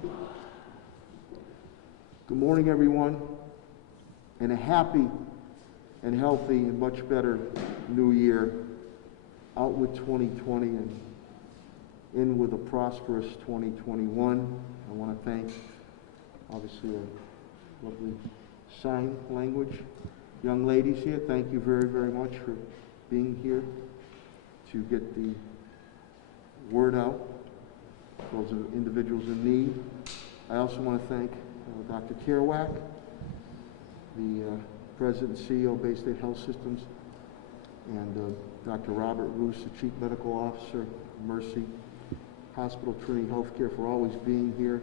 Good morning, everyone, and a happy and healthy and much better new year. Out with 2020 and in with a prosperous 2021. I want to thank, obviously, a lovely sign language young ladies here. Thank you very, very much for being here to get the word out to those individuals in need. I also want to thank Dr. Kerouac, the President and CEO of Bay State Health Systems, and Dr. Robert Roos, the Chief Medical Officer, Mercy Hospital Trinity Healthcare, for always being here.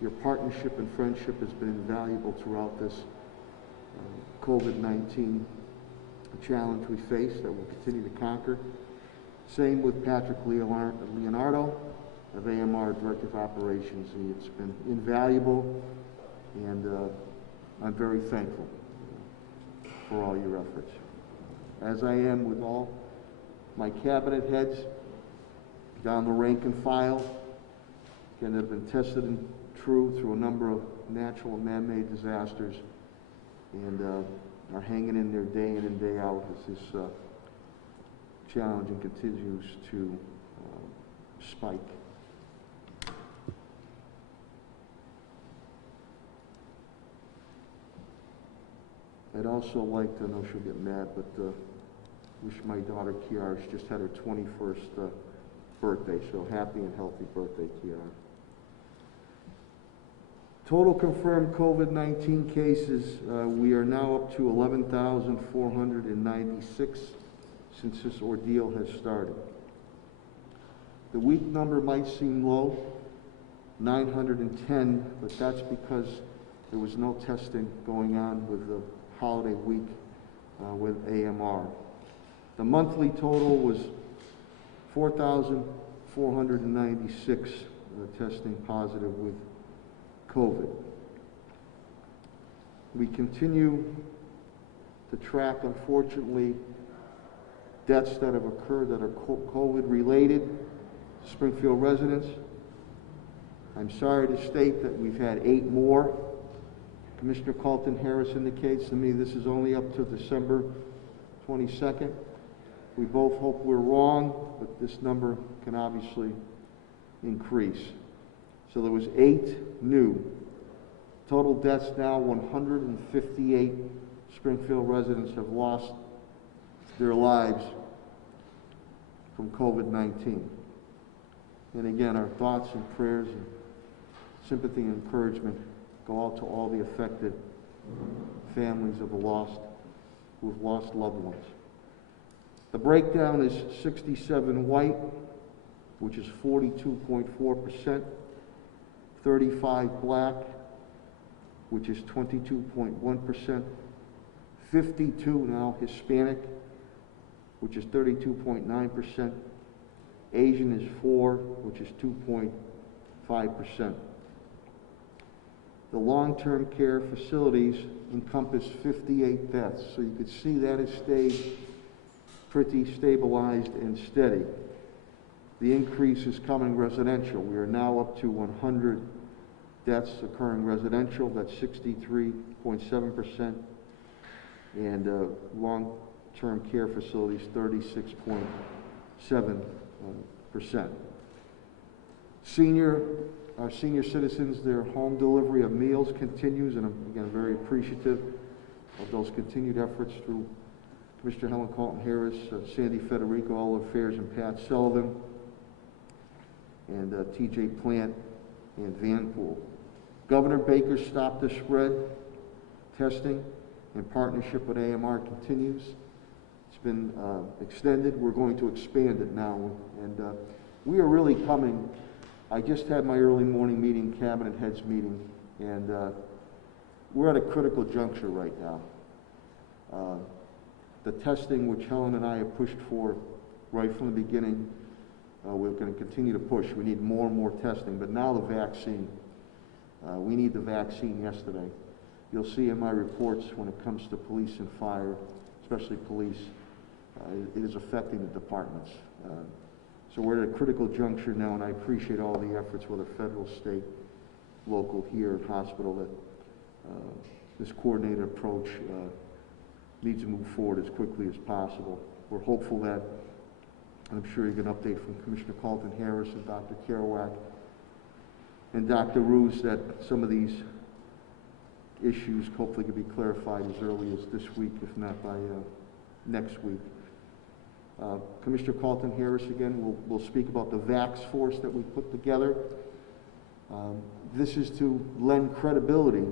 Your partnership and friendship has been invaluable throughout this COVID-19 challenge we face that we'll continue to conquer. Same with Patrick Leonardo of AMR, Director of Operations. It's been invaluable, and I'm very thankful for all your efforts. As I am with all my cabinet heads down the rank and file, again, have been tested and true through a number of natural and man-made disasters, and are hanging in there day in and day out as this challenge continues to spike. I'd also like to, I know she'll get mad, but wish my daughter Kiara, she just had her 21st birthday, so happy and healthy birthday, Kiara. Total confirmed COVID-19 cases, we are now up to 11,496 since this ordeal has started. The week number might seem low, 910, but that's because there was no testing going on with the holiday week with AMR. The monthly total was 4,496 testing positive with COVID. We continue to track, unfortunately, deaths that have occurred that are COVID related, Springfield residents. I'm sorry to state that we've had 8 more. Commissioner Carlton Harris indicates to me this is only up to December 22nd. We both hope we're wrong, but this number can obviously increase. So there was 8 new. Total deaths now, 158 Springfield residents have lost their lives from COVID-19. And again, our thoughts and prayers and sympathy and encouragement go out to all the affected families of the lost, who have lost loved ones. The breakdown is 67 white, which is 42.4%, 35 black, which is 22.1%, 52 now Hispanic, which is 32.9%, Asian is 4, which is 2.5%. The long-term care facilities encompass 58 deaths, so you could see that has stayed pretty stabilized and steady. The increase is coming residential. We are now up to 100 deaths occurring residential, that's 63.7%, and long-term care facilities, 36.7%. Our senior citizens, their home delivery of meals continues, and I'm again very appreciative of those continued efforts through Commissioner Helen Carlton Harris, Sandy Federico, All Affairs, and Pat Sullivan, and TJ Plant and Vanpool. Governor Baker stopped the spread. Testing in partnership with AMR continues. It's been extended. We're going to expand it now, and we are really coming. I just had my early morning meeting, cabinet heads meeting, and we're at a critical juncture right now. The testing, which Helen and I have pushed for right from the beginning, we're going to continue to push. We need more and more testing, but now the vaccine. We need the vaccine yesterday. You'll see in my reports when it comes to police and fire, especially police, it is affecting the departments. So we're at a critical juncture now, and I appreciate all the efforts, whether federal, state, local here at hospital that this coordinated approach needs to move forward as quickly as possible. We're hopeful that, and I'm sure you get an update from Commissioner Carlton Harris and Dr. Kerouac and Dr. Roos, that some of these issues hopefully can be clarified as early as this week, if not by next week. Commissioner Carlton Harris again will speak about the VAX force that we put together. This is to lend credibility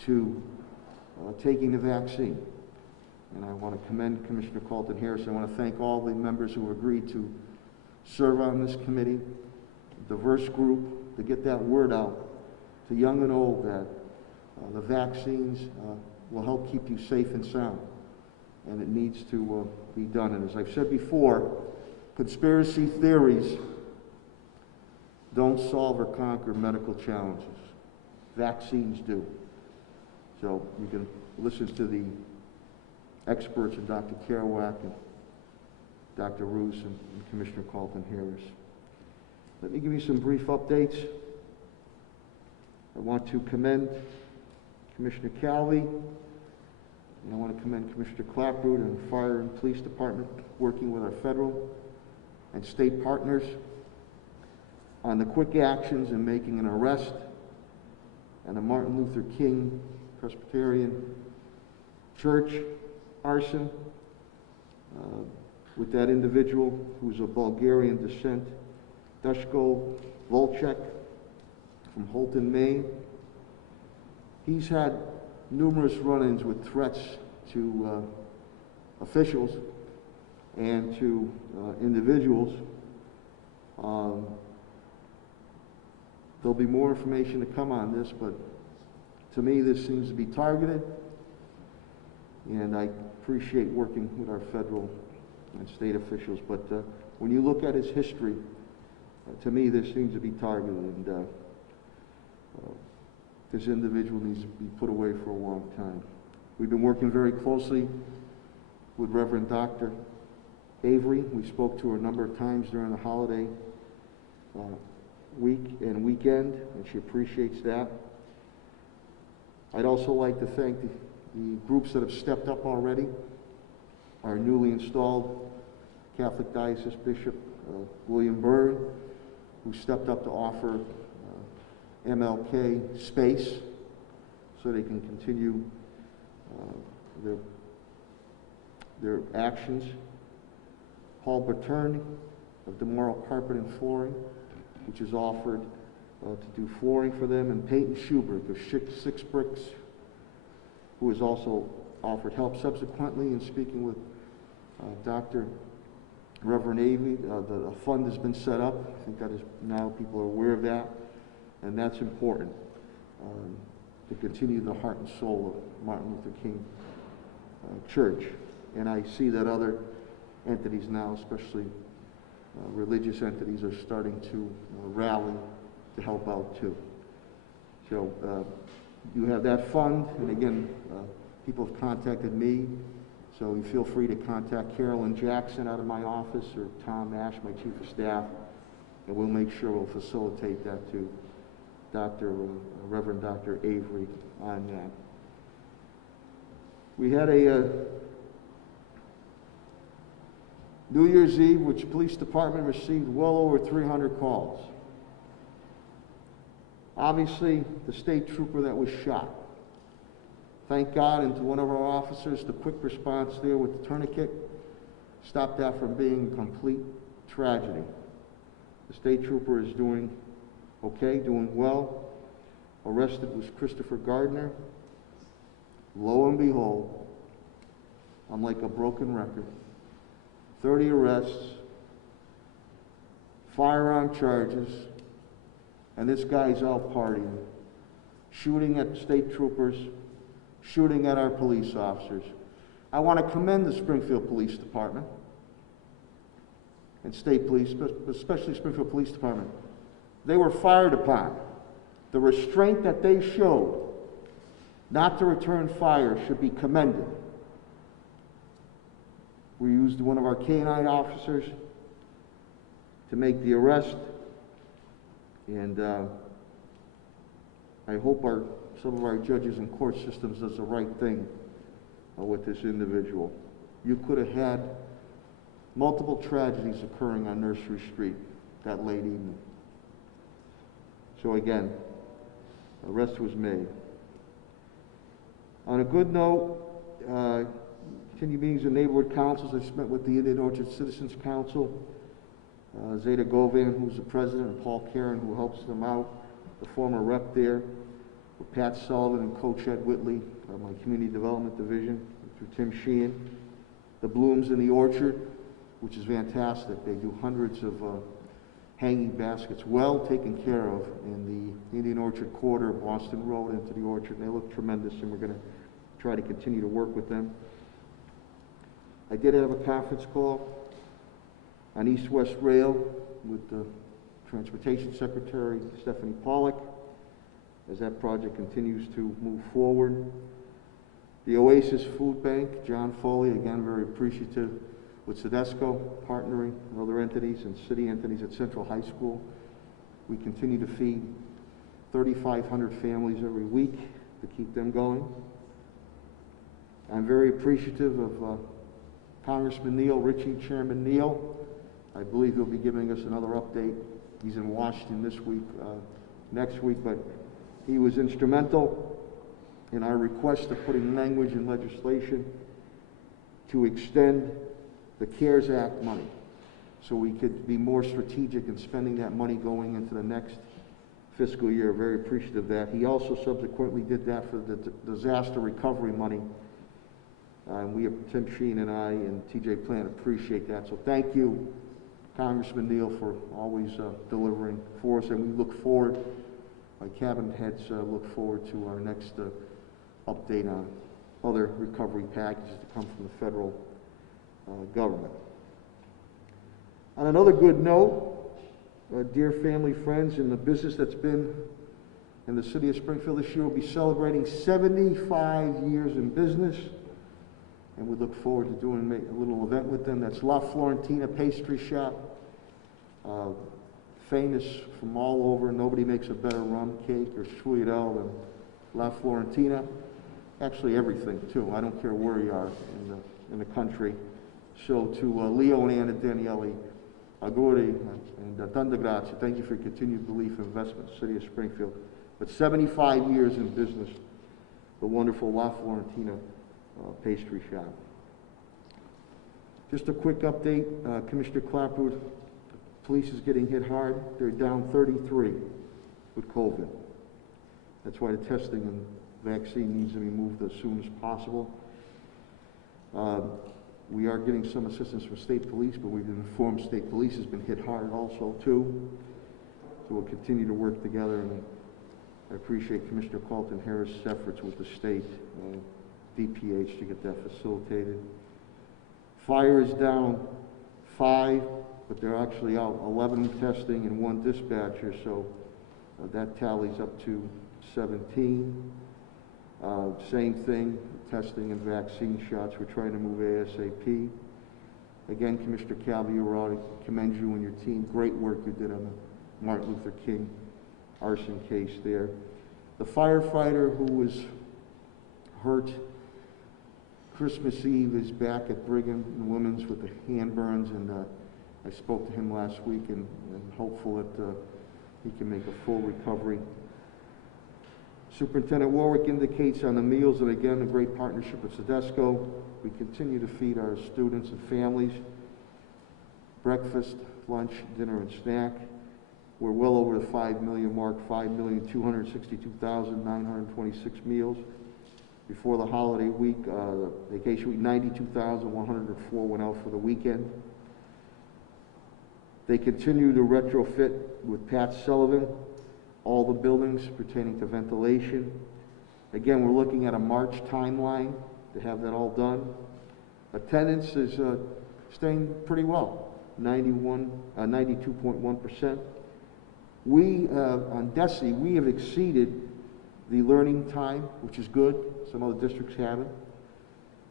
to taking the vaccine. And I want to commend Commissioner Carlton Harris. I want to thank all the members who agreed to serve on this committee, a diverse group, to get that word out to young and old that the vaccines will help keep you safe and sound. And it needs to be done. And as I've said before, conspiracy theories don't solve or conquer medical challenges. Vaccines do. So you can listen to the experts of Dr. Kerouac and Dr. Roos and Commissioner Carlton Harris. Let me give you some brief updates. I want to commend Commissioner Calvi, and I want to commend Commissioner Clapprood and the Fire and Police Department working with our federal and state partners on the quick actions in making an arrest and a Martin Luther King Presbyterian Church arson with that individual who's of Bulgarian descent, Dushko Volchek from Holton, Maine. He's had numerous run-ins with threats to officials and to individuals. There'll be more information to come on this, but to me this seems to be targeted, and I appreciate working with our federal and state officials. But when you look at his history, to me this seems to be targeted, and this individual needs to be put away for a long time. We've been working very closely with Reverend Dr. Avery. We spoke to her a number of times during the holiday week and weekend, and she appreciates that. I'd also like to thank the groups that have stepped up already. Our newly installed Catholic Diocese Bishop William Byrne, who stepped up to offer MLK space so they can continue their actions. Paul Bertern of DeMorrow Carpet and Flooring, which has offered to do flooring for them, and Peyton Schubert of Six Bricks, who has also offered help subsequently. In speaking with Dr. Reverend Avey, the fund has been set up. I think that is now people are aware of that, and that's important to continue the heart and soul of Martin Luther King Church. And I see that other entities now, especially religious entities, are starting to rally to help out too. So you have that fund, and again, people have contacted me, so you feel free to contact Carolyn Jackson out of my office, or Tom Ash, my Chief of Staff, and we'll make sure we'll facilitate that to Reverend Dr. Avery on that. We had a New Year's Eve, which the police department received well over 300 calls. Obviously, the state trooper that was shot. Thank God, and to one of our officers, the quick response there with the tourniquet stopped that from being a complete tragedy. The state trooper is doing okay, doing well. Arrested was Christopher Gardner. Lo and behold, I'm like a broken record. 30 arrests, firearm charges, and this guy's out partying, shooting at state troopers, shooting at our police officers. I want to commend the Springfield Police Department and state police, especially Springfield Police Department. They were fired upon. The restraint that they showed not to return fire should be commended. We used one of our K-9 officers to make the arrest, and I hope some of our judges and court systems does the right thing with this individual. You could have had multiple tragedies occurring on Nursery Street that late evening. So again, arrest was made. On a good note, continued meetings of neighborhood councils. I met with the Indian Orchard Citizens Council, Zeta Govan, who's the president, and Paul Karen, who helps them out, the former rep there, with Pat Sullivan and Coach Ed Whitley, my community development division, through Tim Sheehan. The Blooms in the Orchard, which is fantastic. They do hundreds of hanging baskets, well taken care of in the Indian Orchard quarter, Boston Road into the orchard. They look tremendous, and we're going to try to continue to work with them. I did have a conference call on East-West Rail with the Transportation Secretary, Stephanie Pollack, as that project continues to move forward. The Oasis Food Bank, John Foley, again, very appreciative, with Sedesco partnering with other entities and city entities at Central High School. We continue to feed 3,500 families every week to keep them going. I'm very appreciative of Congressman Neal, Ritchie, Chairman Neal. I believe he'll be giving us another update. He's in Washington this week, next week, but he was instrumental in our request of putting language in legislation to extend the CARES Act money so we could be more strategic in spending that money going into the next fiscal year. Very appreciative of that. He also subsequently did that for the disaster recovery money. Tim Sheen and I and TJ Plant appreciate that. So thank you, Congressman Neal, for always delivering for us. And we look forward, my cabinet heads look forward to our next update on other recovery packages to come from the federal government. On another good note, dear family, friends, in the business that's been in the city of Springfield this year, we'll be celebrating 75 years in business. And we look forward to doing a little event with them. That's La Florentina Pastry Shop, famous from all over. Nobody makes a better rum cake or schuiedel than La Florentina. Actually, everything too. I don't care where you are in the country. So to Leo and Anna Daniele, Auguri and Tanta Grazie, thank you for your continued belief and investment in the city of Springfield. But 75 years in business, the wonderful La Florentina pastry shop. Just a quick update, Commissioner Clapper, police is getting hit hard. They're down 33 with COVID. That's why the testing and vaccine needs to be moved as soon as possible. We are getting some assistance from state police, but we've been informed state police has been hit hard also too. So we'll continue to work together, and I appreciate Commissioner Carlton Harris' efforts with the state DPH to get that facilitated. Fire is down 5, but they're actually out 11 testing and 1 dispatcher, so that tallies up to 17. Same thing, testing and vaccine shots. We're trying to move ASAP. Again, Commissioner Calviero, I commend you and your team. Great work you did on the Martin Luther King arson case there. The firefighter who was hurt Christmas Eve is back at Brigham and Women's with the hand burns, and I spoke to him last week and hopeful that he can make a full recovery. Superintendent Warwick indicates on the meals, and again, a great partnership with Sedesco. We continue to feed our students and families breakfast, lunch, dinner, and snack. We're well over the 5 million mark, 5,262,926 meals. Before the holiday week, vacation week, 92,104 went out for the weekend. They continue to retrofit with Pat Sullivan all the buildings pertaining to ventilation. Again, we're looking at a March timeline to have that all done. Attendance is staying pretty well, 92.1%. We, on DESE, we have exceeded the learning time, which is good. Some other districts haven't.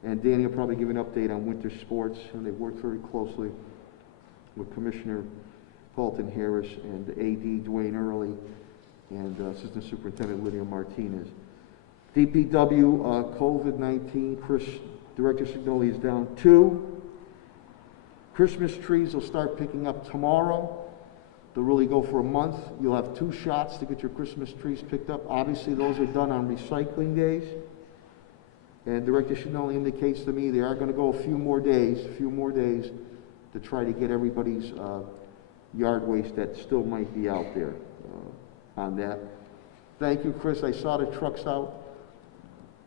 And Danny will probably give an update on winter sports, and they've worked very closely with Commissioner Carlton Harris and AD Dwayne Early and Assistant Superintendent Lydia Martinez. DPW COVID-19, Director Signoli is down 2. Christmas trees will start picking up tomorrow. They'll really go for a month. You'll have 2 shots to get your Christmas trees picked up. Obviously, those are done on recycling days. And Director Signoli indicates to me they are going to go a few more days to try to get everybody's yard waste that still might be out there on that. Thank you, Chris. I saw the trucks out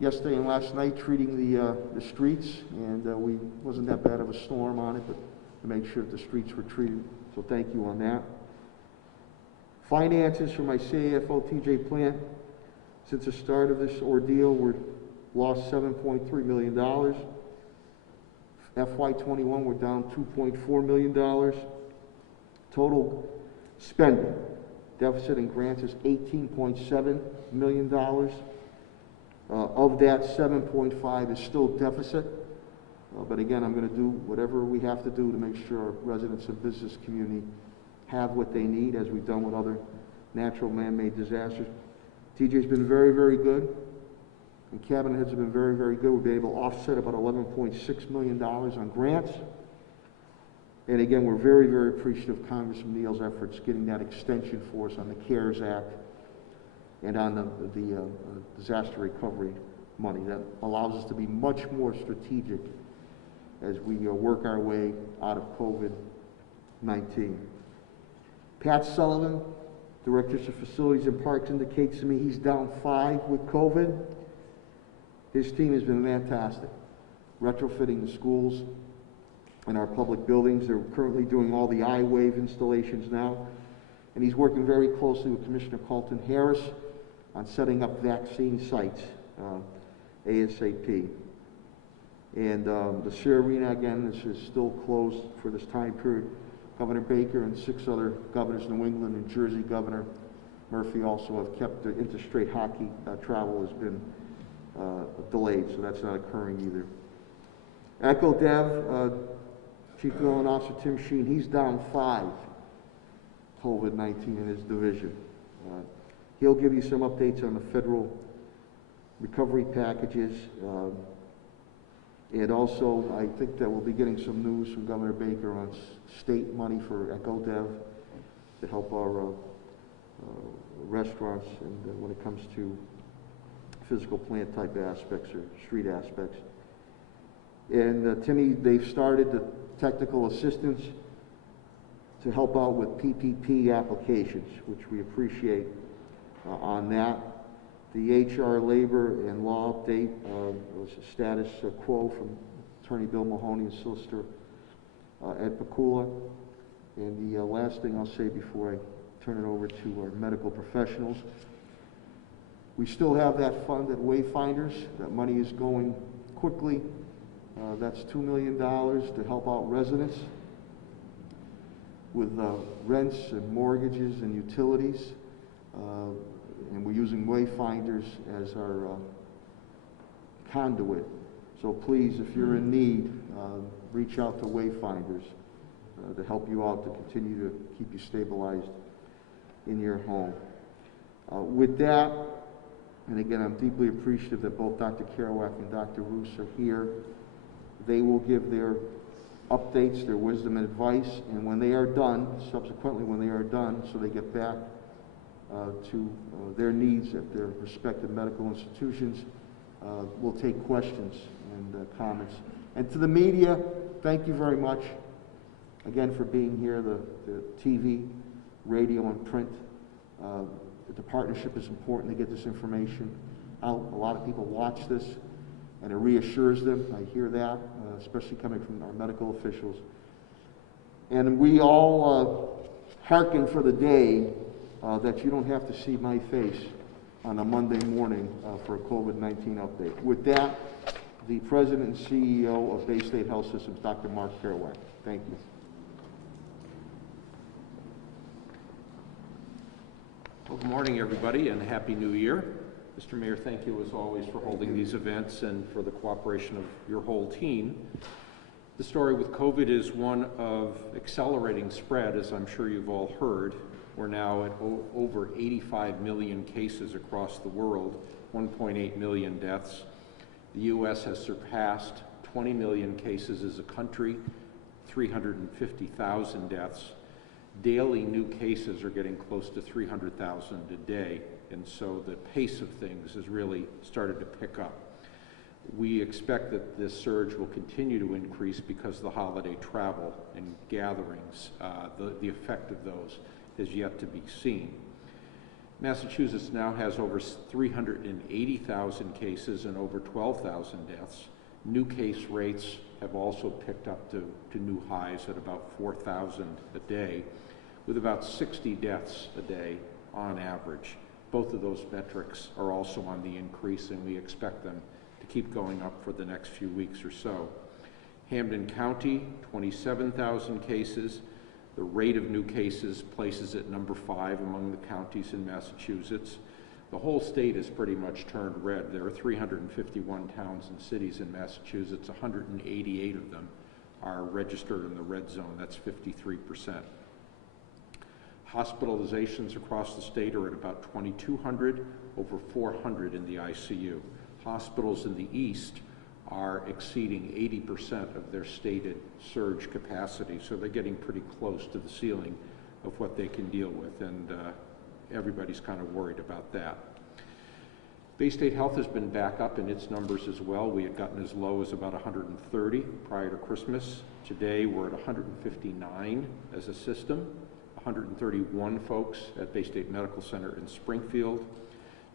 yesterday and last night treating the streets, and we wasn't that bad of a storm on it, but to make sure that the streets were treated. So thank you on that. Finances for my CAFO TJ plant. Since the start of this ordeal, we're lost $7.3 million. FY21, we're down $2.4 million. Total spending, deficit in grants is $18.7 million. Of that, 7.5 is still deficit. But again, I'm going to do whatever we have to do to make sure our residents and business community have what they need, as we've done with other natural man-made disasters. TJ's been very, very good. And cabinet heads have been very, very good. We've been able to offset about $11.6 million on grants. And again, we're very, very appreciative of Congressman Neal's efforts getting that extension for us on the CARES Act and on the disaster recovery money. That allows us to be much more strategic as we work our way out of COVID-19. Pat Sullivan, Director of Facilities and Parks, indicates to me he's down 5 with COVID. His team has been fantastic, retrofitting the schools and our public buildings. They're currently doing all the iWave installations now, and he's working very closely with Commissioner Colton Harris on setting up vaccine sites ASAP. And the Shea Arena, again, this is still closed for this time period. Governor Baker and 6 other governors, New England and Jersey Governor Murphy, also have kept the interstate hockey travel has been delayed, so that's not occurring either. Echo Dev, Chief Development Officer Tim Sheen, he's down 5 COVID-19 in his division. He'll give you some updates on the federal recovery packages. And also, I think that we'll be getting some news from Governor Baker on state money for Echo Dev to help our restaurants and when it comes to physical plant type aspects or street aspects. And Timmy, they've started the technical assistance to help out with PPP applications, which we appreciate on that. The HR labor and law update was a status quo from Attorney Bill Mahoney and Solicitor Ed Pakula. And the last thing I'll say before I turn it over to our medical professionals, we still have that fund at Wayfinders. That money is going quickly. That's $2 million to help out residents with rents and mortgages and utilities. And we're using Wayfinders as our conduit. So please, if you're in need, reach out to Wayfinders to help you out to continue to keep you stabilized in your home. With that, and again, I'm deeply appreciative that both Dr. Kerouac and Dr. Roos are here. They will give their updates, their wisdom and advice, and when they are done, subsequently when they are done, so they get back to their needs at their respective medical institutions, we'll take questions and comments. And to the media, thank you very much again for being here, the TV, radio, and print. The partnership is important to get this information out. A lot of people watch this, and it reassures them. I hear that, especially coming from our medical officials. And we all hearken for the day that you don't have to see my face on a Monday morning for a COVID-19 update. With that, the President and CEO of Bay State Health Systems, Dr. Mark Kerouac. Thank you. Well, good morning, everybody, and Happy New Year. Mr. Mayor, thank you as always for holding these events and for the cooperation of your whole team. The story with COVID is one of accelerating spread, as I'm sure you've all heard. We're now at over 85 million cases across the world, 1.8 million deaths. The U.S. has surpassed 20 million cases as a country, 350,000 deaths. Daily new cases are getting close to 300,000 a day, and so the pace of things has really started to pick up. We expect that this surge will continue to increase because the holiday travel and gatherings, the effect of those is yet to be seen. Massachusetts now has over 380,000 cases and over 12,000 deaths. New case rates have also picked up to new highs at about 4,000 a day, with about 60 deaths a day on average. Both of those metrics are also on the increase, and we expect them to keep going up for the next few weeks or so. Hampden County, 27,000 cases. The rate of new cases places it number 5 among the counties in Massachusetts. The whole state has pretty much turned red. There are 351 towns and cities in Massachusetts. 188 of them are registered in the red zone. That's 53%. Hospitalizations across the state are at about 2,200, over 400 in the ICU. Hospitals in the east are exceeding 80% of their stated surge capacity, so they're getting pretty close to the ceiling of what they can deal with, and everybody's kind of worried about that. Bay State Health has been back up in its numbers as well. We had gotten as low as about 130 prior to Christmas. Today we're at 159 as a system, 131 folks at Bay State Medical Center in Springfield,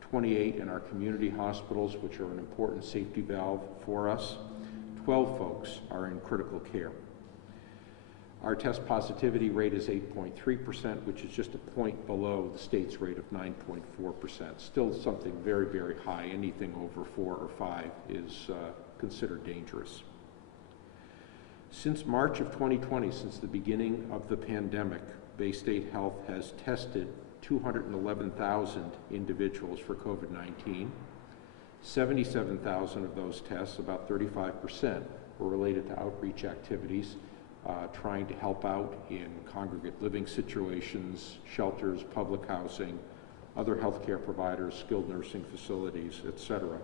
28 in our community hospitals, which are an important safety valve for us. 12 folks are in critical care. Our test positivity rate is 8.3%, which is just a point below the state's rate of 9.4%. Still something very, very high. Anything over 4 or 5 is considered dangerous. Since March of 2020, since the beginning of the pandemic, Bay State Health has tested 211,000 individuals for COVID-19. 77,000 of those tests, about 35%, were related to outreach activities, trying to help out in congregate living situations, shelters, public housing, other healthcare providers, skilled nursing facilities, etc.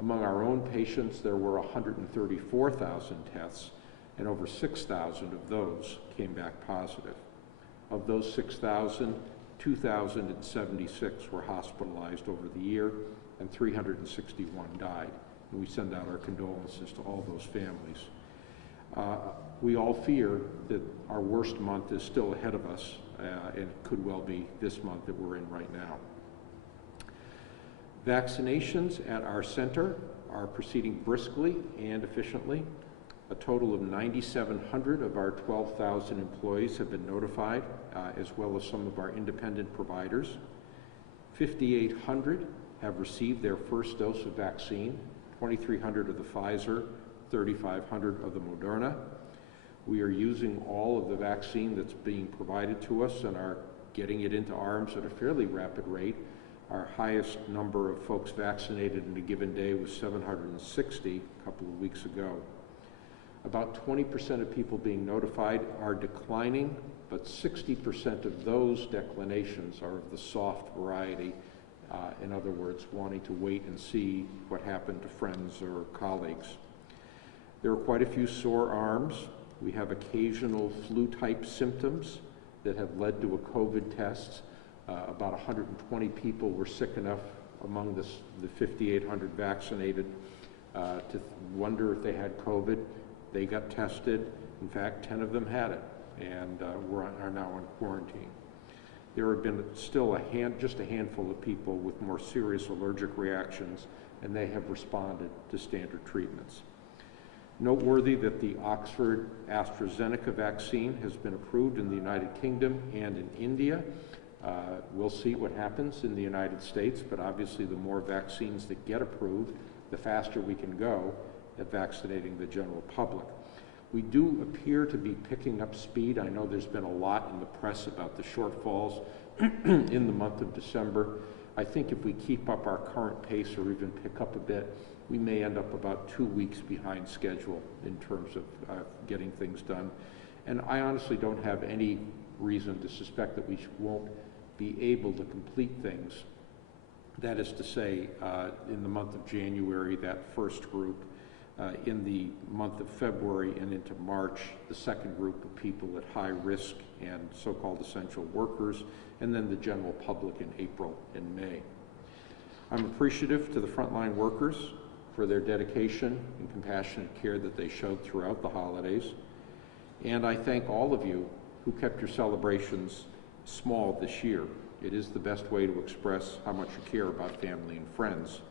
Among our own patients, there were 134,000 tests, and over 6,000 of those came back positive. Of those 6,000, 2,076 were hospitalized over the year, and 361 died. And we send out our condolences to all those families. We all fear that our worst month is still ahead of us, and it could well be this month that we're in right now. Vaccinations at our center are proceeding briskly and efficiently. A total of 9,700 of our 12,000 employees have been notified, as well as some of our independent providers. 5,800 have received their first dose of vaccine, 2,300 of the Pfizer, 3,500 of the Moderna. We are using all of the vaccine that's being provided to us and are getting it into arms at a fairly rapid rate. Our highest number of folks vaccinated in a given day was 760 a couple of weeks ago. About 20% of people being notified are declining, but 60% of those declinations are of the soft variety. In other words, wanting to wait and see what happened to friends or colleagues. There are quite a few sore arms. We have occasional flu-type symptoms that have led to a COVID test. About 120 people were sick enough among the 5,800 vaccinated to wonder if they had COVID. They got tested. In fact, 10 of them had it and are now in quarantine. There have been still just a handful of people with more serious allergic reactions, and they have responded to standard treatments. Noteworthy that the Oxford AstraZeneca vaccine has been approved in the United Kingdom and in India. We'll see what happens in the United States, but obviously the more vaccines that get approved, the faster we can go at vaccinating the general public. We do appear to be picking up speed. I know there's been a lot in the press about the shortfalls in the month of December. I think if we keep up our current pace or even pick up a bit, we may end up about 2 weeks behind schedule in terms of getting things done. And I honestly don't have any reason to suspect that we won't be able to complete things. That is to say, in the month of January, that first group, in the month of February and into March, the second group of people at high risk and so-called essential workers, and then the general public in April and May. I'm appreciative to the frontline workers for their dedication and compassionate care that they showed throughout the holidays. And I thank all of you who kept your celebrations small this year. It is the best way to express how much you care about family and friends.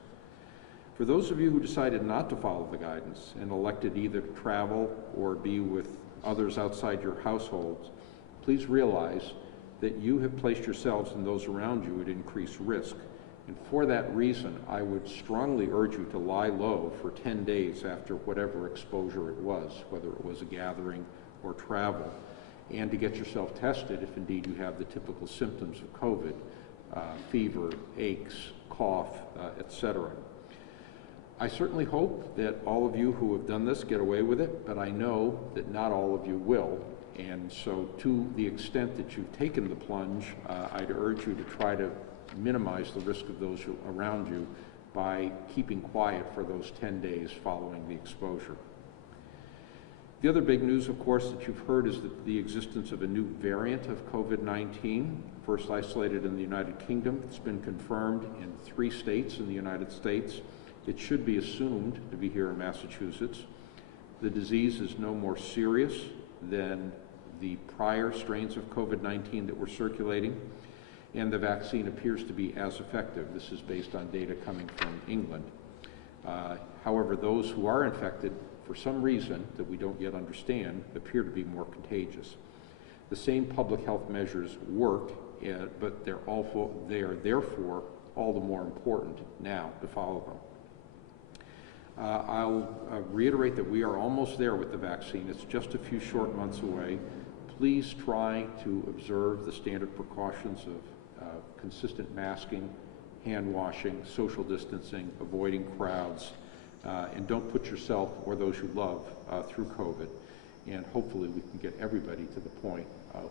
For those of you who decided not to follow the guidance and elected either to travel or be with others outside your households, please realize that you have placed yourselves and those around you at increased risk. And for that reason, I would strongly urge you to lie low for 10 days after whatever exposure it was, whether it was a gathering or travel, and to get yourself tested if indeed you have the typical symptoms of COVID, fever, aches, cough, etc. I certainly hope that all of you who have done this get away with it, but I know that not all of you will. And so to the extent that you've taken the plunge, I'd urge you to try to minimize the risk of those around you by keeping quiet for those 10 days following the exposure. The other big news, of course, that you've heard is the existence of a new variant of COVID-19, first isolated in the United Kingdom. It's been confirmed in 3 states in the United States. It should be assumed to be here in Massachusetts. The disease is no more serious than the prior strains of COVID-19 that were circulating, and the vaccine appears to be as effective. This is based on data coming from England. However, those who are infected, for some reason that we don't yet understand, appear to be more contagious. The same public health measures work, but they are therefore all the more important now to follow them. I'll reiterate that we are almost there with the vaccine. It's just a few short months away. Please try to observe the standard precautions of consistent masking, hand washing, social distancing, avoiding crowds, and don't put yourself or those you love through COVID. And hopefully we can get everybody to the point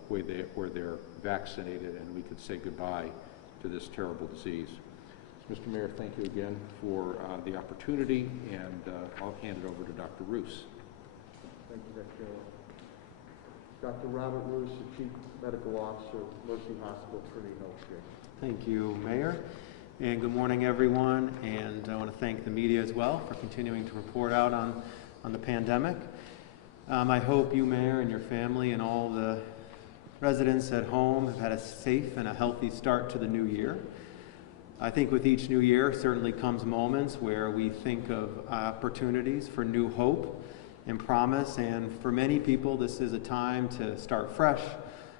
where they're vaccinated and we can say goodbye to this terrible disease. So, Mr. Mayor, thank you again for the opportunity, and I'll hand it over to Dr. Roos. Thank you, Dr. Dr. Robert Roos, the Chief Medical Officer of Mercy Hospital Trinity Healthcare. Thank you, Mayor. And good morning, everyone. And I want to thank the media as well for continuing to report out on the pandemic. I hope you, Mayor, and your family and all the residents at home have had a safe and a healthy start to the new year. I think with each new year certainly comes moments where we think of opportunities for new hope and promise. And for many people, this is a time to start fresh,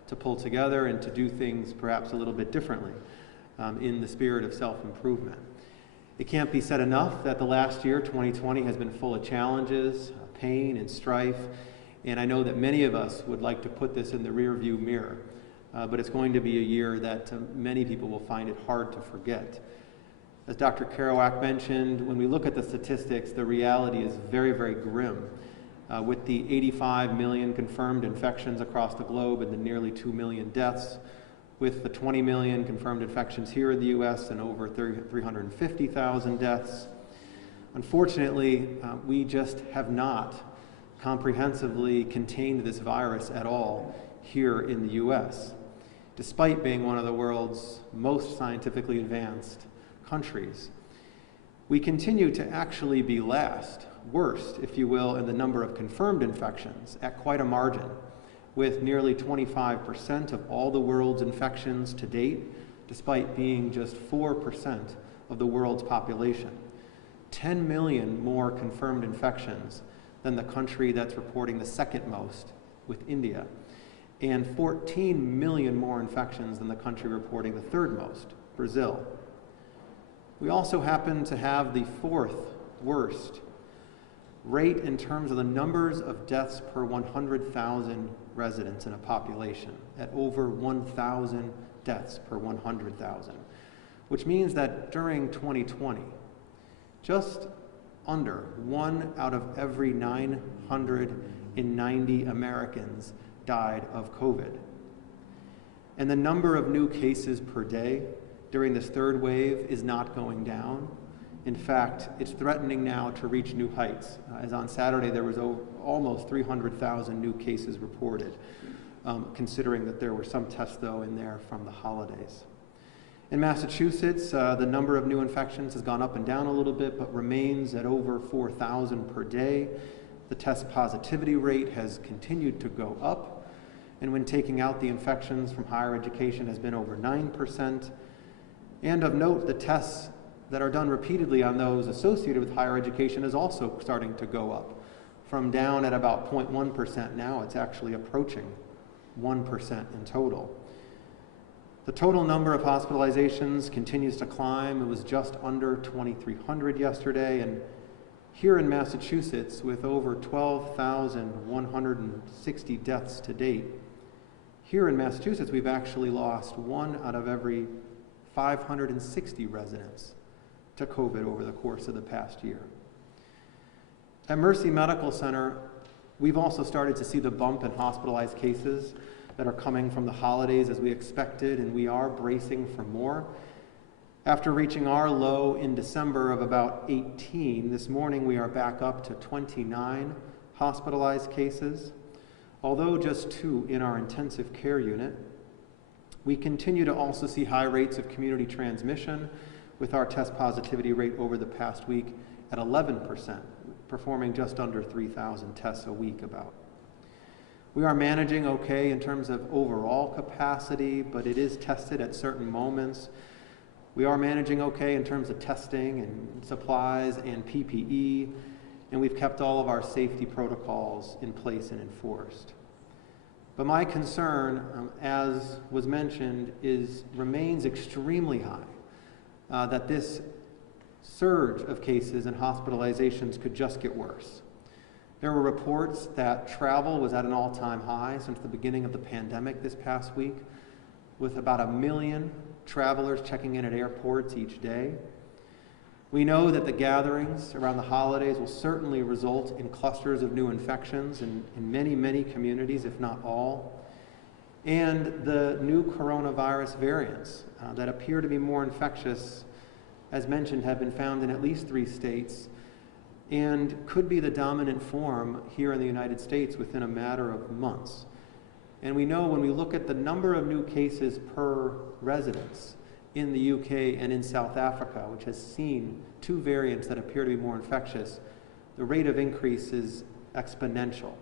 to pull together, and to do things perhaps a little bit differently. In the spirit of self-improvement. It can't be said enough that the last year, 2020, has been full of challenges, pain, and strife, and I know that many of us would like to put this in the rearview mirror, but it's going to be a year that many people will find it hard to forget. As Dr. Kerouac mentioned, when we look at the statistics, the reality is very, very grim. With the 85 million confirmed infections across the globe and the nearly 2 million deaths, with the 20 million confirmed infections here in the U.S. and over 350,000 deaths. Unfortunately, we just have not comprehensively contained this virus at all here in the U.S., despite being one of the world's most scientifically advanced countries. We continue to actually be worst, if you will, in the number of confirmed infections at quite a margin, with nearly 25% of all the world's infections to date, despite being just 4% of the world's population. 10 million more confirmed infections than the country that's reporting the second most, with India, and 14 million more infections than the country reporting the third most, Brazil. We also happen to have the 4th worst rate in terms of the numbers of deaths per 100,000 residents in a population, at over 1,000 deaths per 100,000, which means that during 2020, just under 1 out of every 990 Americans died of COVID. And the number of new cases per day during this third wave is not going down. In fact, it's threatening now to reach new heights. As on Saturday, there was almost 300,000 new cases reported, considering that there were some tests, though, in there from the holidays. In Massachusetts, the number of new infections has gone up and down a little bit, but remains at over 4,000 per day. The test positivity rate has continued to go up, and when taking out the infections from higher education has been over 9%. And of note, the tests that are done repeatedly on those associated with higher education is also starting to go up. From down at about 0.1% now, it's actually approaching 1% in total. The total number of hospitalizations continues to climb. It was just under 2,300 yesterday, and here in Massachusetts, with over 12,160 deaths to date, here in Massachusetts, we've actually lost 1 out of every 560 residents to COVID over the course of the past year. At Mercy Medical Center, we've also started to see the bump in hospitalized cases that are coming from the holidays as we expected, and we are bracing for more. After reaching our low in December of about 18, this morning we are back up to 29 hospitalized cases, although just 2 in our intensive care unit. We continue to also see high rates of community transmission, with our test positivity rate over the past week at 11%, performing just under 3,000 tests a week about. We are managing okay in terms of overall capacity, but it is tested at certain moments. We are managing okay in terms of testing and supplies and PPE, and we've kept all of our safety protocols in place and enforced. But my concern, as was mentioned, remains extremely high, that this surge of cases and hospitalizations could just get worse. There were reports that travel was at an all-time high since the beginning of the pandemic this past week, with about 1 million travelers checking in at airports each day. We know that the gatherings around the holidays will certainly result in clusters of new infections in many, many communities, if not all. And the new coronavirus variants that appear to be more infectious, as mentioned, have been found in at least 3 states and could be the dominant form here in the United States within a matter of months. And we know when we look at the number of new cases per residence in the UK and in South Africa, which has seen 2 variants that appear to be more infectious, the rate of increase is exponential.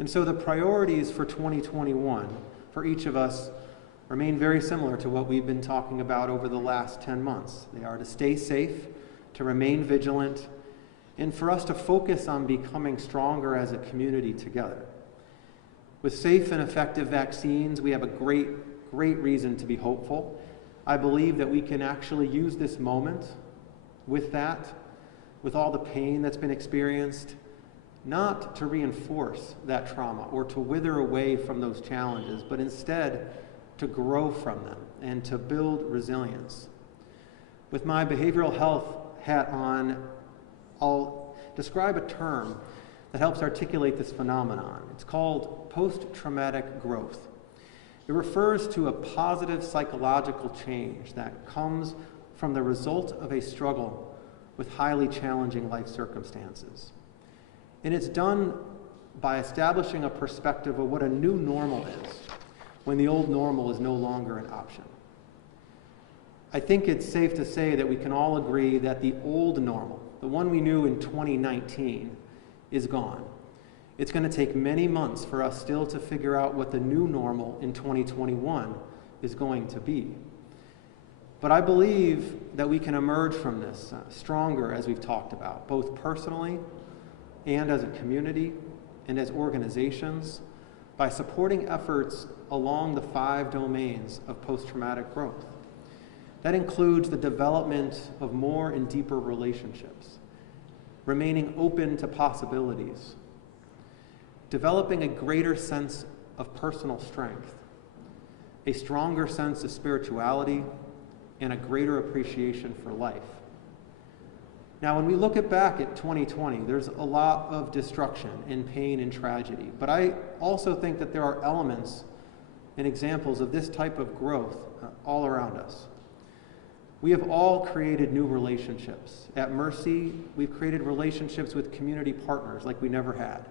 And so the priorities for 2021 for each of us remain very similar to what we've been talking about over the last 10 months. They are to stay safe, to remain vigilant, and for us to focus on becoming stronger as a community together. With safe and effective vaccines, we have a great reason to be hopeful. I believe that we can actually use this moment with all the pain that's been experienced, not to reinforce that trauma or to wither away from those challenges, but instead to grow from them and to build resilience. With my behavioral health hat on, I'll describe a term that helps articulate this phenomenon. It's called post-traumatic growth. It refers to a positive psychological change that comes from the result of a struggle with highly challenging life circumstances. And it's done by establishing a perspective of what a new normal is when the old normal is no longer an option. I think it's safe to say that we can all agree that the old normal, the one we knew in 2019, is gone. It's going to take many months for us still to figure out what the new normal in 2021 is going to be. But I believe that we can emerge from this stronger, as we've talked about, both personally and as a community and as organizations, by supporting efforts along the 5 domains of post-traumatic growth. That includes the development of more and deeper relationships, remaining open to possibilities, developing a greater sense of personal strength, a stronger sense of spirituality, and a greater appreciation for life. Now, when we look back at 2020, there's a lot of destruction and pain and tragedy, but I also think that there are elements and examples of this type of growth all around us. We have all created new relationships. At Mercy, we've created relationships with community partners like we never had,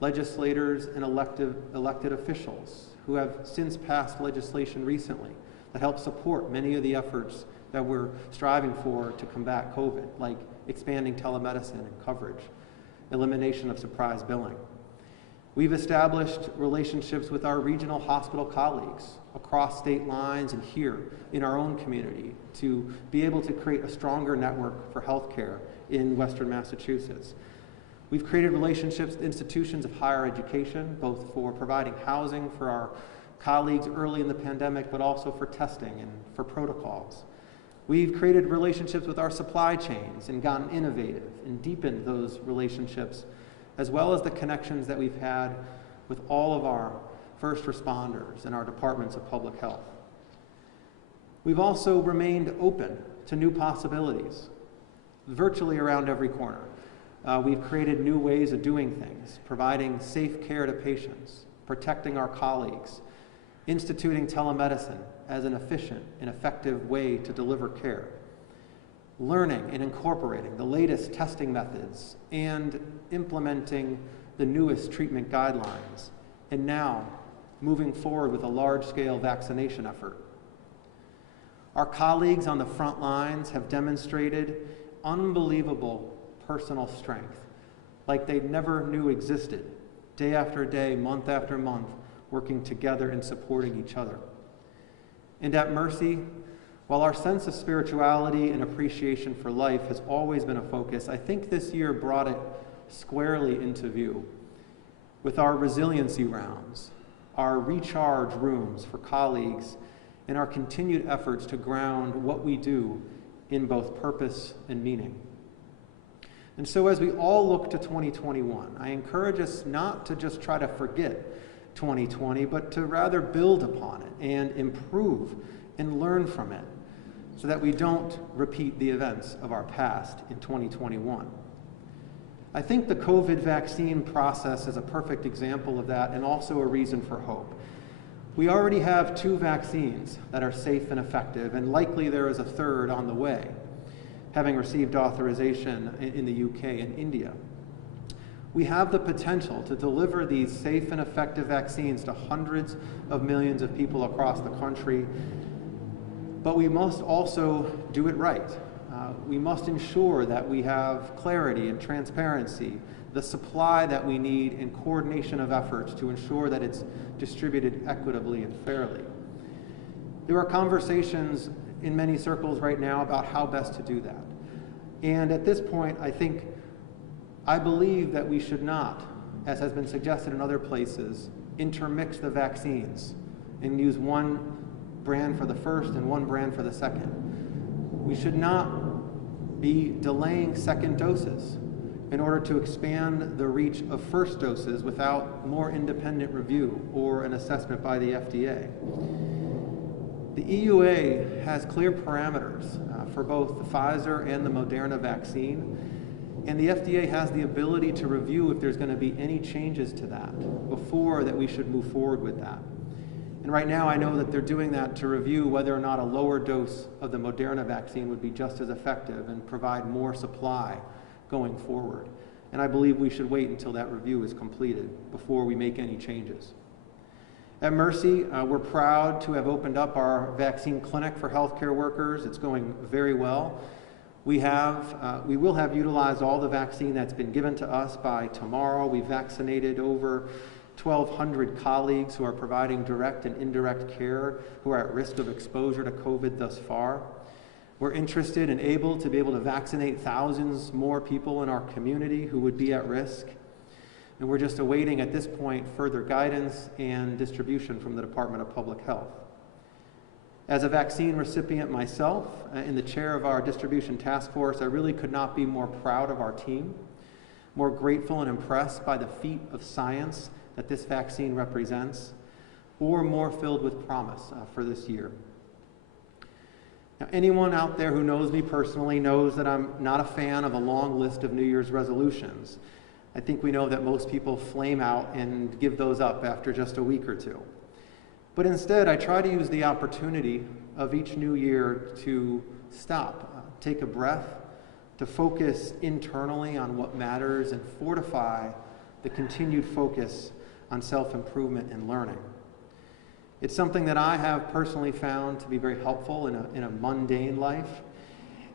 legislators and elected officials who have since passed legislation recently that help support many of the efforts that we're striving for to combat COVID, like expanding telemedicine and coverage, elimination of surprise billing. We've established relationships with our regional hospital colleagues across state lines and here in our own community to be able to create a stronger network for healthcare in Western Massachusetts. We've created relationships with institutions of higher education, both for providing housing for our colleagues early in the pandemic, but also for testing and for protocols. We've created relationships with our supply chains and gotten innovative and deepened those relationships, as well as the connections that we've had with all of our first responders and our departments of public health. We've also remained open to new possibilities, virtually around every corner. We've created new ways of doing things, providing safe care to patients, protecting our colleagues, instituting telemedicine as an efficient and effective way to deliver care, learning and incorporating the latest testing methods and implementing the newest treatment guidelines, and now moving forward with a large-scale vaccination effort. Our colleagues on the front lines have demonstrated unbelievable personal strength, like they never knew existed, day after day, month after month, working together and supporting each other. And at Mercy, while our sense of spirituality and appreciation for life has always been a focus, I think this year brought it squarely into view with our resiliency rounds, our recharge rooms for colleagues, and our continued efforts to ground what we do in both purpose and meaning. And so as we all look to 2021, I encourage us not to just try to forget 2020, but to rather build upon it and improve and learn from it so that we don't repeat the events of our past in 2021. I think the COVID vaccine process is a perfect example of that and also a reason for hope. We already have 2 vaccines that are safe and effective, and likely there is a third on the way, having received authorization in the UK and India. We have the potential to deliver these safe and effective vaccines to hundreds of millions of people across the country, but we must also do it right. We must ensure that we have clarity and transparency, the supply that we need, and coordination of efforts to ensure that it's distributed equitably and fairly. There are conversations in many circles right now about how best to do that. And at this point, I believe that we should not, as has been suggested in other places, intermix the vaccines and use one brand for the first and one brand for the second. We should not be delaying second doses in order to expand the reach of first doses without more independent review or an assessment by the FDA. The EUA has clear parameters for both the Pfizer and the Moderna vaccine, and the FDA has the ability to review if there's going to be any changes to that before that we should move forward with that. And right now I know that they're doing that to review whether or not a lower dose of the Moderna vaccine would be just as effective and provide more supply going forward. And I believe we should wait until that review is completed before we make any changes. At Mercy, we're proud to have opened up our vaccine clinic for healthcare workers. It's going very well. We will have utilized all the vaccine that's been given to us by tomorrow. We've vaccinated over 1,200 colleagues who are providing direct and indirect care who are at risk of exposure to COVID thus far. We're interested and able to be able to vaccinate thousands more people in our community who would be at risk. And we're just awaiting, at this point, further guidance and distribution from the Department of Public Health. As a vaccine recipient myself, and the chair of our distribution task force, I really could not be more proud of our team, more grateful and impressed by the feat of science that this vaccine represents, or more filled with promise for this year. Now, anyone out there who knows me personally knows that I'm not a fan of a long list of New Year's resolutions. I think we know that most people flame out and give those up after just a week or two. But instead, I try to use the opportunity of each new year to stop, take a breath, to focus internally on what matters and fortify the continued focus on self-improvement and learning. It's something that I have personally found to be very helpful in a mundane life,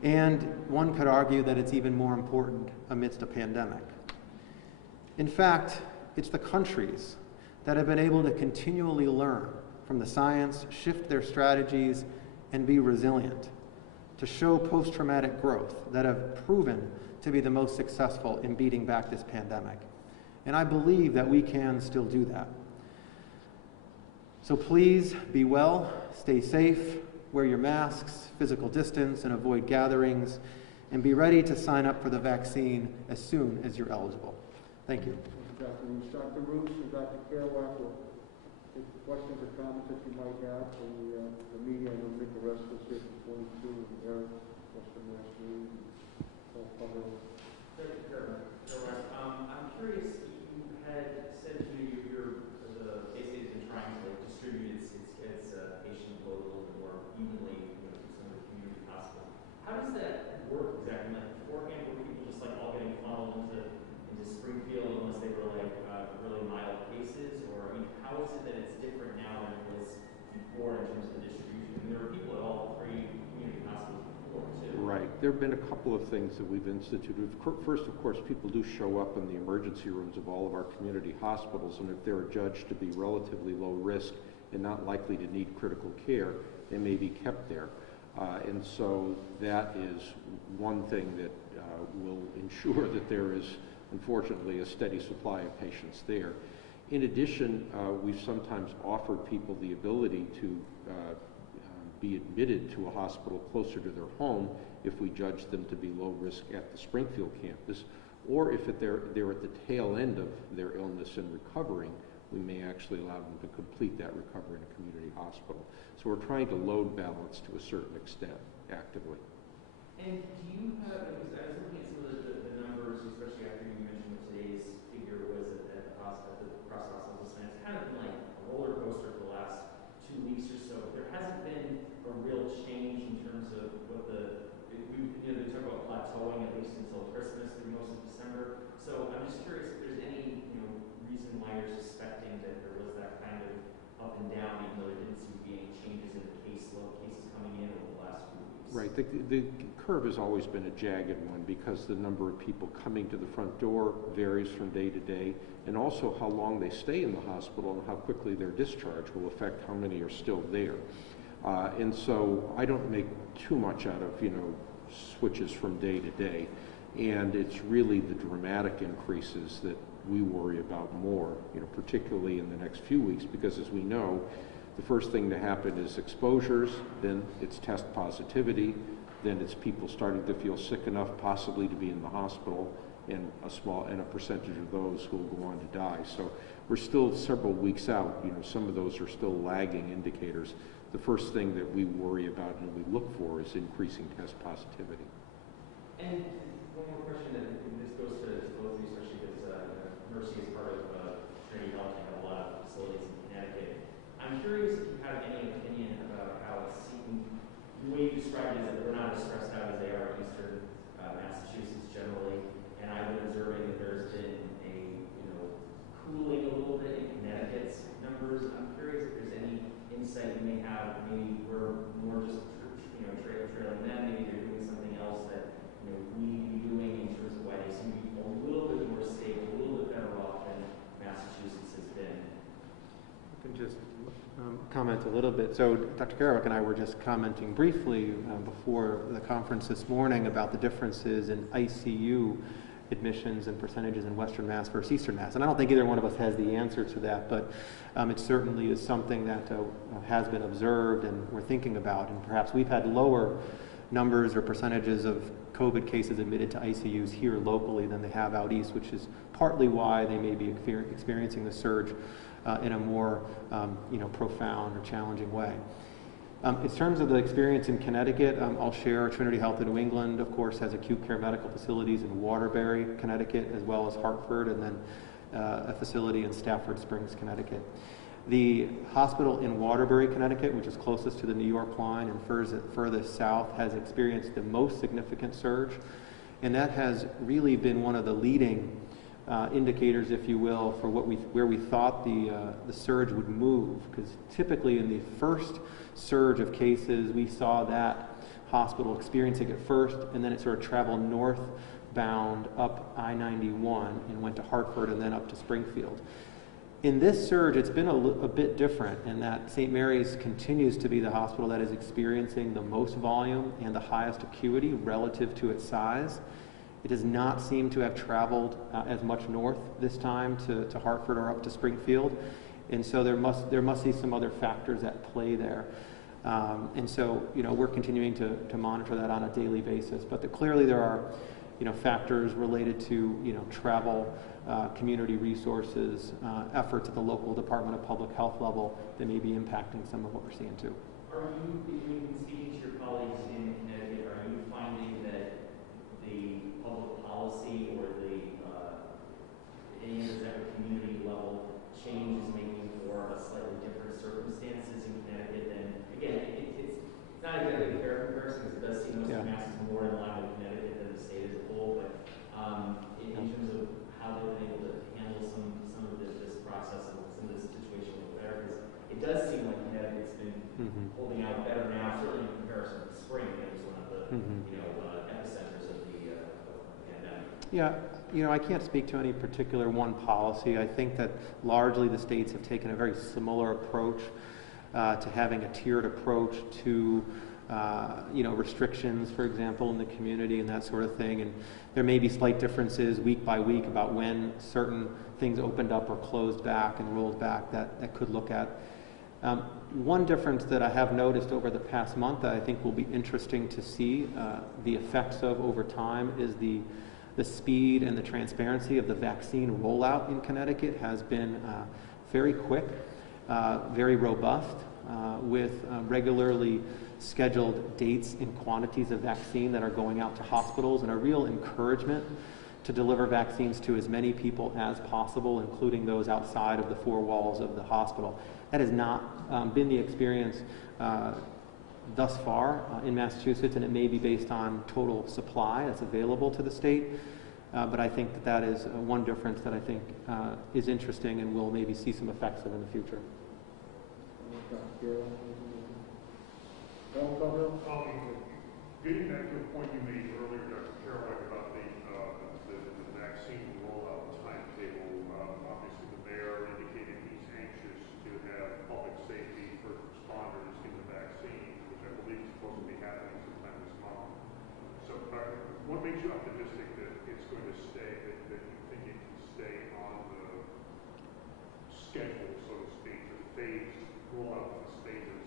and one could argue that it's even more important amidst a pandemic. In fact, it's the countries that have been able to continually learn from the science, shift their strategies, and be resilient, to show post-traumatic growth that have proven to be the most successful in beating back this pandemic. And I believe that we can still do that. So please be well, stay safe, wear your masks, physical distance, and avoid gatherings, and be ready to sign up for the vaccine as soon as you're eligible. Thank you. Dr. Roos. Dr. Roos and Dr. Kerouac will take the questions or comments that you might have from the media, and we'll make the rest of us here from 22 and Eric, Western Mass News, and Public. Dr. Kerouac, I'm curious, you had said to me the KC has been trying to distribute its patient load a little bit more evenly, through some of the community hospitals. How does that work exactly? Like beforehand, were people just all getting funneled into Springfield unless they were really mild cases, or how is it that it's different now than it was before in terms of the distribution? I mean, there were people at all three community hospitals before too. Right. There have been a couple of things that we've instituted. First, of course, people do show up in the emergency rooms of all of our community hospitals, and if they're judged to be relatively low risk and not likely to need critical care, they may be kept there. And so that is one thing that will ensure that there is, unfortunately, a steady supply of patients there. In addition, we've sometimes offered people the ability to be admitted to a hospital closer to their home if we judge them to be low risk at the Springfield campus, or if they're at the tail end of their illness and recovering, we may actually allow them to complete that recovery in a community hospital. So we're trying to load balance to a certain extent actively. And do you have, because I was looking at some of the numbers, especially after you mentioned what today's figure was at the hospital, across the hospitals, and it's kind of been like a roller coaster for the last 2 weeks or so. There hasn't been a real change in terms of what they talk about plateauing at least until Christmas through most of December. So I'm just curious if there's any reason why you're suspecting that there was that kind of up and down, even though there didn't seem to be any changes in the caseload, cases coming in over the last few weeks. Right. The curve has always been a jagged one because the number of people coming to the front door varies from day to day, and also how long they stay in the hospital and how quickly they're discharged will affect how many are still there. And so I don't make too much out of switches from day to day, and it's really the dramatic increases that we worry about more, particularly in the next few weeks, because as we know, the first thing to happen is exposures, then it's test positivity, then it's people starting to feel sick enough possibly to be in the hospital, and a percentage of those who will go on to die. So we're still several weeks out. Some of those are still lagging indicators. The first thing that we worry about and we look for is increasing test positivity. And one more question, and this goes to both of you, especially because Mercy is part of Trinity Health and have a lot of facilities in Connecticut. I'm curious if you have any opinion about how it's seeking, the way you described it is that we're not as stressed out as they are in Eastern Massachusetts generally, and I've been observing that there's been a cooling a little bit in Connecticut's numbers. I'm curious if there's any insight you may have. Maybe we're more just trailing them. Maybe they're doing something else that we need to be doing in terms of why they seem to be a little bit more stable, a little bit better off than Massachusetts has been. I can just comment a little bit. So Dr. Kerouac and I were just commenting briefly before the conference this morning about the differences in ICU admissions and percentages in Western Mass versus Eastern Mass. And I don't think either one of us has the answer to that, but it certainly is something that has been observed and we're thinking about. And perhaps we've had lower numbers or percentages of COVID cases admitted to ICUs here locally than they have out east, which is partly why they may be experiencing the surge in a more profound or challenging way. In terms of the experience in Connecticut, I'll share Trinity Health in New England, of course, has acute care medical facilities in Waterbury, Connecticut, as well as Hartford, and then a facility in Stafford Springs, Connecticut. The hospital in Waterbury, Connecticut, which is closest to the New York line and furthest south, has experienced the most significant surge, and that has really been one of the leading indicators, if you will, for where we thought the surge would move. Because typically in the first surge of cases, we saw that hospital experiencing it first, and then it sort of traveled northbound up I-91 and went to Hartford and then up to Springfield. In this surge, it's been a bit different in that St. Mary's continues to be the hospital that is experiencing the most volume and the highest acuity relative to its size. It does not seem to have traveled as much north this time to Hartford or up to Springfield, and so there must be some other factors at play there. And so, we're continuing to monitor that on a daily basis. But clearly there are, factors related to, travel, community resources, efforts at the local Department of Public Health level that may be impacting some of what we're seeing too. Are you, in speaking to your colleagues in Connecticut, are you finding that the public policy or any of the community level change is making for slightly different circumstances in Connecticut than, again, it's not exactly a fair comparison because it does seem most of Mass is more in line with Connecticut than the state as a whole, but in terms of how they've been able to handle some of this process and some of this situation a little better, because it does seem like Connecticut's been holding out better now, certainly in comparison to the spring, that was one of the epicenters of the pandemic. Yeah, I can't speak to any particular one policy. I think that largely the states have taken a very similar approach to having a tiered approach to restrictions, for example, in the community and that sort of thing. And there may be slight differences week by week about when certain things opened up or closed back and rolled back that could look at. One difference that I have noticed over the past month that I think will be interesting to see the effects of over time is the speed and the transparency of the vaccine rollout in Connecticut has been very quick, very robust, with regularly scheduled dates and quantities of vaccine that are going out to hospitals, and a real encouragement to deliver vaccines to as many people as possible, including those outside of the four walls of the hospital. That has not been the experience thus far in Massachusetts, and it may be based on total supply that's available to the state. But I think that is one difference that I think is interesting and we'll maybe see some effects of in the future. Getting back to a point you made earlier, Dr. Kerouac, about the vaccine rollout timetable, obviously the mayor indicated he's anxious to have public safety first responders get the vaccine, which I believe is supposed to be happening sometime this month. So what makes you optimistic that it's going to stay, that you think it can stay on the schedule, so to speak, the phased rollout of the state is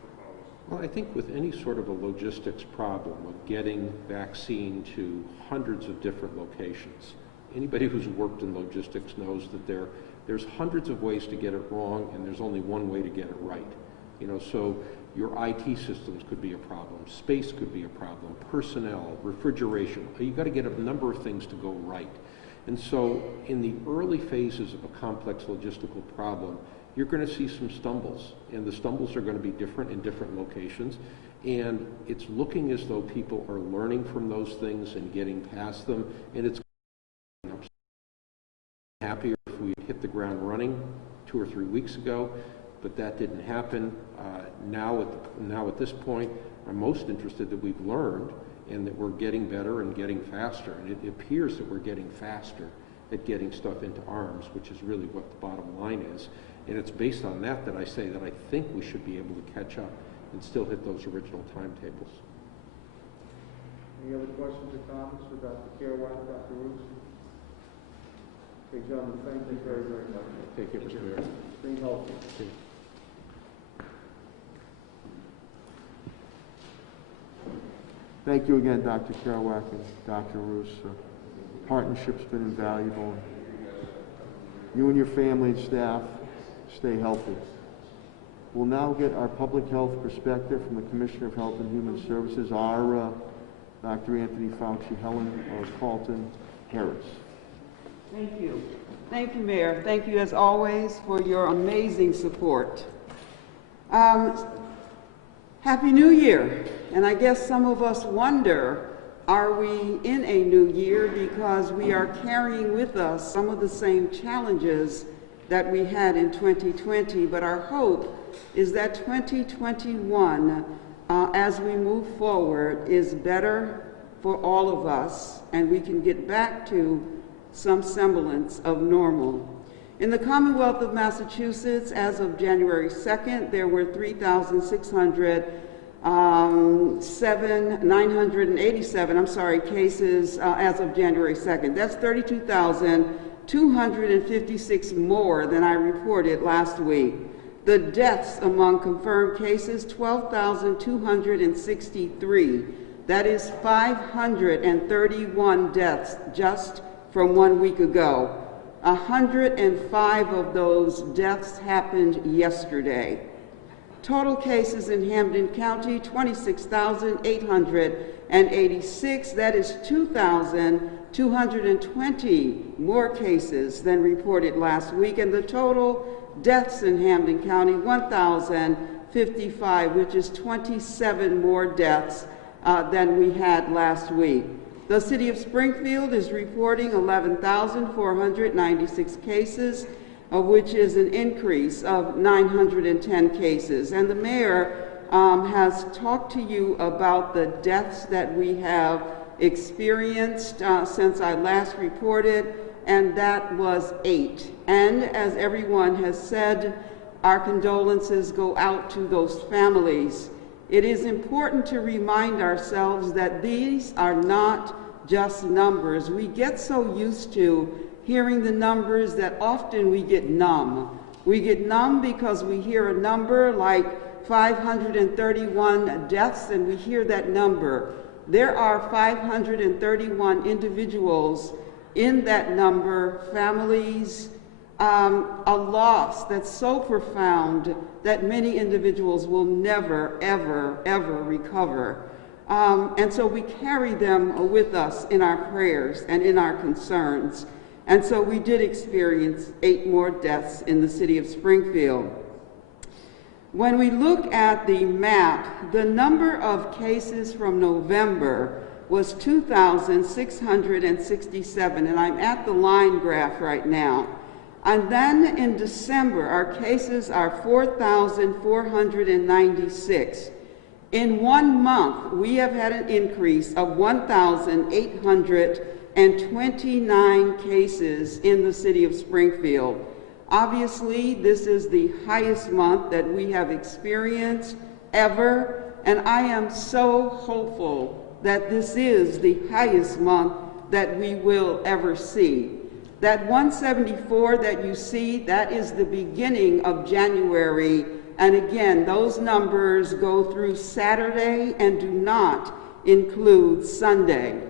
proposed? Well, I think with any sort of a logistics problem of getting vaccine to hundreds of different locations, anybody who's worked in logistics knows that there's hundreds of ways to get it wrong, and there's only one way to get it right. So your IT systems could be a problem, space could be a problem, personnel, refrigeration. You've got to get a number of things to go right. And so in the early phases of a complex logistical problem, you're going to see some stumbles, and the stumbles are going to be different in different locations, and it's looking as though people are learning from those things and getting past them, and it's happier if we hit the ground running 2 or 3 weeks ago, but that didn't happen. Now at this point, I'm most interested that we've learned and that we're getting better and getting faster, and it appears that we're getting faster at getting stuff into arms, which is really what the bottom line is. And it's based on that I say that I think we should be able to catch up and still hit those original timetables. Any other questions or comments for Dr. Kerouac, Dr. Roos? Okay, gentlemen, thank you very, very much. Thank you, Mr. Mayor. Stay healthy. Okay. Thank you again, Dr. Kerouac and Dr. Roos. Partnership's been invaluable. You and your family and staff stay healthy. We'll now get our public health perspective from the Commissioner of Health and Human Services, our Dr. Anthony Fauci, Helen Carlton Harris. Thank you. Thank you, Mayor. Thank you, as always, for your amazing support. Happy New Year. And I guess some of us wonder, are we in a new year because we are carrying with us some of the same challenges that we had in 2020, but our hope is that 2021, as we move forward, is better for all of us, and we can get back to some semblance of normal. In the Commonwealth of Massachusetts, as of January 2nd, there were 987 cases as of January 2nd. That's 32,256 more than I reported last week. The deaths among confirmed cases, 12,263. That is 531 deaths just from 1 week ago. 105 of those deaths happened yesterday. Total cases in Hampden County, 26,886. That is 2,220 more cases than reported last week. And the total deaths in Hampden County, 1,055, which is 27 more deaths than we had last week. The city of Springfield is reporting 11,496 cases, which is an increase of 910 cases. And the mayor has talked to you about the deaths that we have experienced since I last reported, and that was 8. And as everyone has said, our condolences go out to those families. It is important to remind ourselves that these are not just numbers. We get so used to hearing the numbers that often we get numb. We get numb because we hear a number like 531 deaths, and we hear that number. There are 531 individuals in that number, families, a loss that's so profound that many individuals will never, ever, ever recover. And so we carry them with us in our prayers and in our concerns. And so we did experience 8 more deaths in the city of Springfield. When we look at the map, the number of cases from November was 2,667, and I'm at the line graph right now. And then in December, our cases are 4,496. In 1 month, we have had an increase of 1,829 cases in the city of Springfield. Obviously, this is the highest month that we have experienced ever, and I am so hopeful that this is the highest month that we will ever see. That 174 that you see, that is the beginning of January. And again, those numbers go through Saturday and do not include Sunday.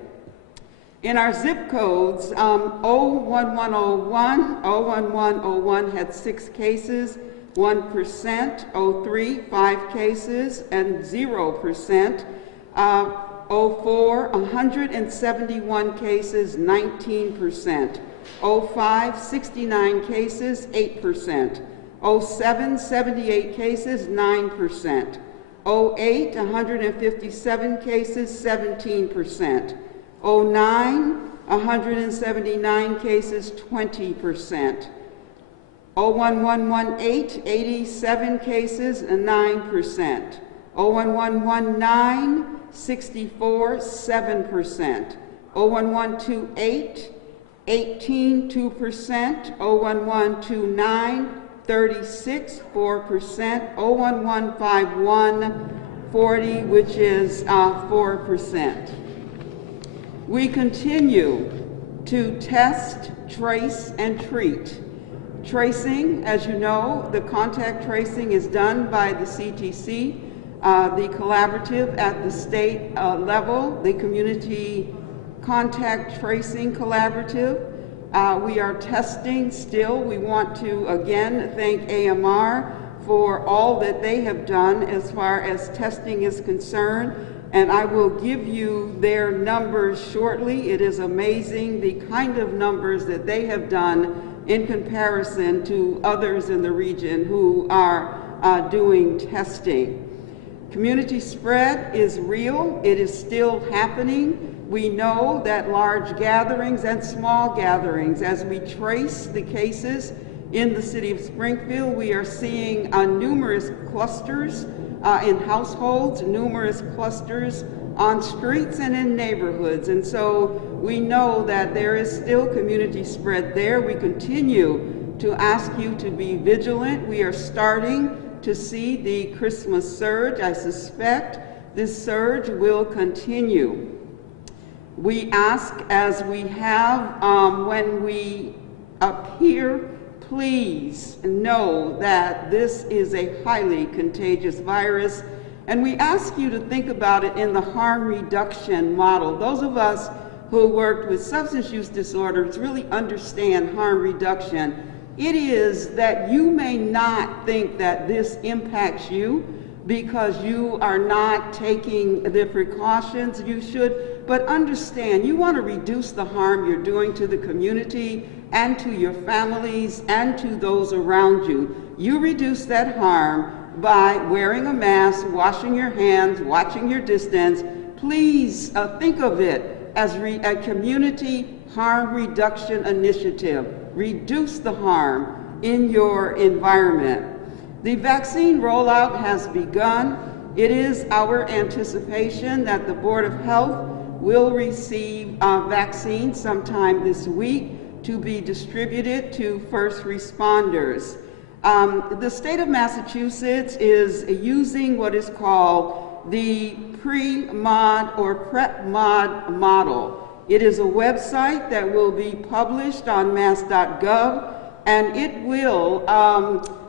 In our zip codes, 01101 had 6 cases, 1%, 03, 5 cases, and 0%. 04, 171 cases, 19%. 05, 69 cases, 8%. 07, 78 cases, 9%. 08, 157 cases, 17%. 09, 179 cases, 20%. 01118, 87 cases, 9%. 01119, 64, 7%. 01128, 18, 2%. 01129, 36, 4%. 01151, 40, which is 4%. We continue to test, trace, and treat. Tracing, as you know, the contact tracing is done by the CTC, the collaborative at the state level, the Community Contact Tracing Collaborative. We are testing still. We want to again thank AMR for all that they have done as far as testing is concerned, and I will give you their numbers shortly. It is amazing the kind of numbers that they have done in comparison to others in the region who are doing testing. Community spread is real. It is still happening. We know that large gatherings and small gatherings, as we trace the cases in the city of Springfield, we are seeing numerous clusters in households, numerous clusters on streets and in neighborhoods. And so we know that there is still community spread there. We continue to ask you to be vigilant. We are starting to see the Christmas surge. I suspect this surge will continue. We ask, as we have when we appear, please know that this is a highly contagious virus, and we ask you to think about it in the harm reduction model. Those of us who worked with substance use disorders really understand harm reduction. It is that you may not think that this impacts you because you are not taking the precautions you should, but understand you want to reduce the harm you're doing to the community and to your families and to those around you. You reduce that harm by wearing a mask, washing your hands, watching your distance. Please think of it as a community harm reduction initiative. Reduce the harm in your environment. The vaccine rollout has begun. It is our anticipation that the Board of Health will receive vaccines sometime this week to be distributed to first responders. The state of Massachusetts is using what is called the pre-mod or prep-mod model. It is a website that will be published on mass.gov, and it will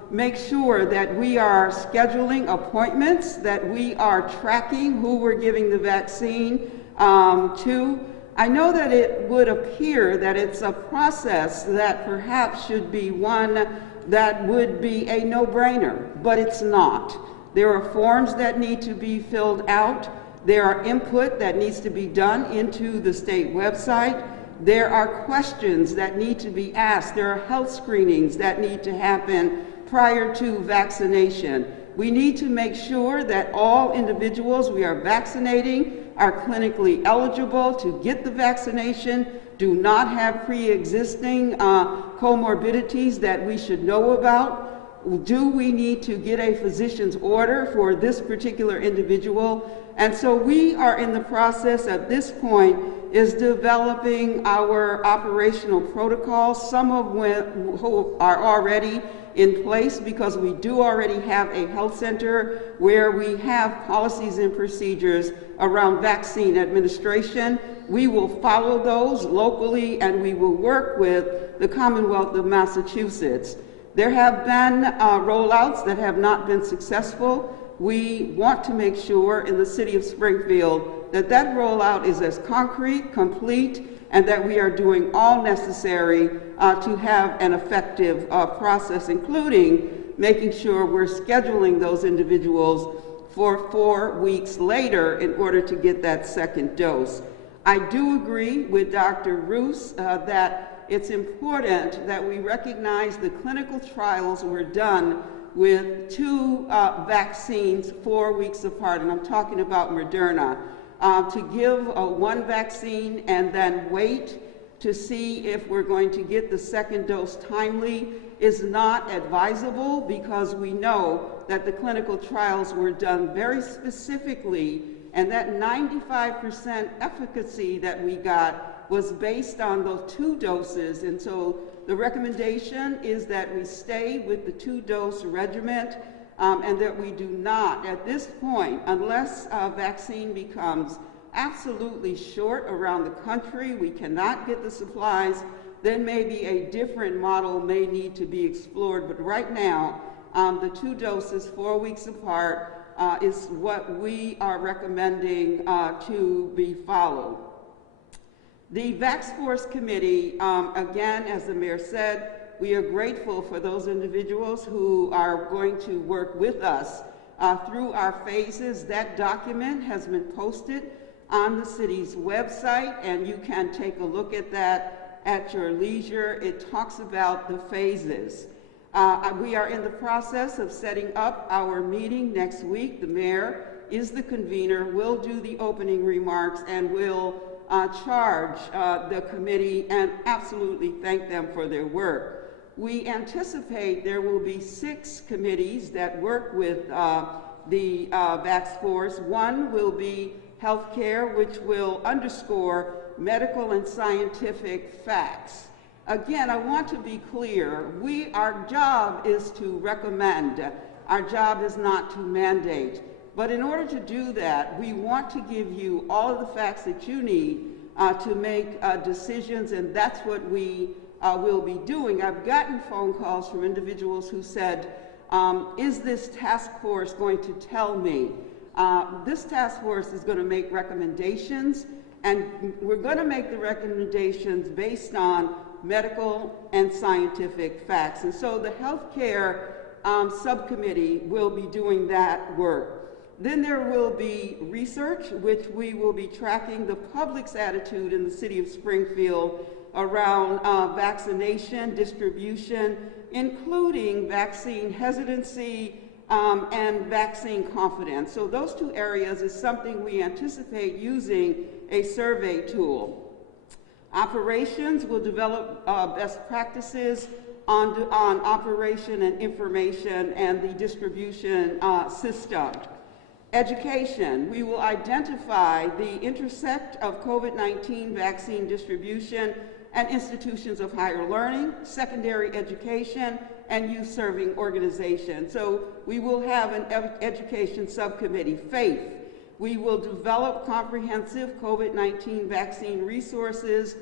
make sure that we are scheduling appointments, that we are tracking who we're giving the vaccine to. I know that it would appear that it's a process that perhaps should be one that would be a no-brainer, but it's not. There are forms that need to be filled out. There are input that needs to be done into the state website. There are questions that need to be asked. There are health screenings that need to happen prior to vaccination. We need to make sure that all individuals we are vaccinating are clinically eligible to get the vaccination, do not have pre-existing comorbidities that we should know about. Do we need to get a physician's order for this particular individual? And so we are in the process at this point is developing our operational protocols, some of which are already in place because we do already have a health center where we have policies and procedures around vaccine administration. We will follow those locally, and we will work with the Commonwealth of Massachusetts. There have been rollouts that have not been successful. We want to make sure in the city of Springfield that that rollout is as concrete, complete, and that we are doing all necessary to have an effective process, including making sure we're scheduling those individuals for 4 weeks later in order to get that second dose. I do agree with Dr. Roos that it's important that we recognize the clinical trials were done with 2 vaccines 4 weeks apart, and I'm talking about Moderna. To give one vaccine and then wait to see if we're going to get the second dose timely is not advisable, because we know that the clinical trials were done very specifically, and that 95% efficacy that we got was based on those 2 doses. And so the recommendation is that we stay with the 2-dose regimen, and that we do not, at this point, unless a vaccine becomes absolutely short around the country, we cannot get the supplies, then maybe a different model may need to be explored. But right now, the 2 doses 4 weeks apart is what we are recommending to be followed. The VaxForce Committee, again, as the mayor said, we are grateful for those individuals who are going to work with us through our phases. That document has been posted on the city's website, and you can take a look at that at your leisure. It talks about the phases. We are in the process of setting up our meeting next week. The mayor is the convener, will do the opening remarks, and will charge the committee and absolutely thank them for their work. We anticipate there will be 6 committees that work with the VAX Force. One will be healthcare, which will underscore medical and scientific facts. Again, I want to be clear. Our job is to recommend. Our job is not to mandate. But in order to do that, we want to give you all of the facts that you need to make decisions, and that's what we will be doing. I've gotten phone calls from individuals who said, is this task force going to tell me? This task force is going to make recommendations, and we're going to make the recommendations based on medical and scientific facts. And so the healthcare subcommittee will be doing that work. Then there will be research, which we will be tracking the public's attitude in the city of Springfield around vaccination, distribution, including vaccine hesitancy and vaccine confidence. So those 2 areas is something we anticipate using a survey tool. Operations will develop best practices on operation and information and the distribution system. Education, we will identify the intersect of COVID-19 vaccine distribution and institutions of higher learning, secondary education, and youth-serving organizations. So we will have an education subcommittee. Faith, we will develop comprehensive COVID-19 vaccine resources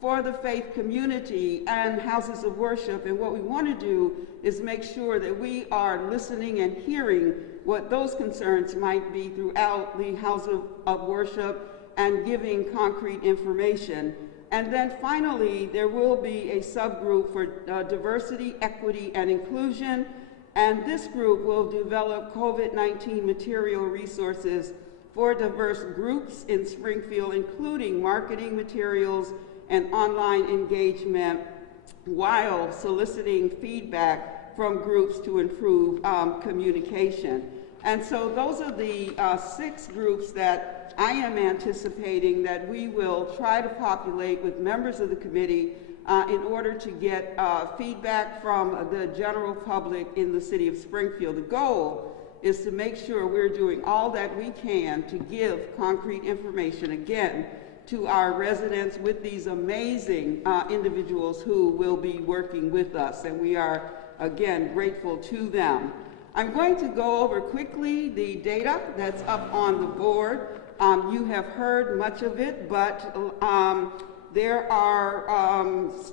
for the faith community and houses of worship. And what we want to do is make sure that we are listening and hearing what those concerns might be throughout the house of worship and giving concrete information. And then finally, there will be a subgroup for diversity, equity, and inclusion. And this group will develop COVID-19 material resources for diverse groups in Springfield, including marketing materials and online engagement, while soliciting feedback from groups to improve communication. And so those are the 6 groups that I am anticipating that we will try to populate with members of the committee in order to get feedback from the general public in the city of Springfield. The goal is to make sure we're doing all that we can to give concrete information, again, to our residents with these amazing individuals who will be working with us, and we are, again, grateful to them. I'm going to go over quickly the data that's up on the board. You have heard much of it, but there are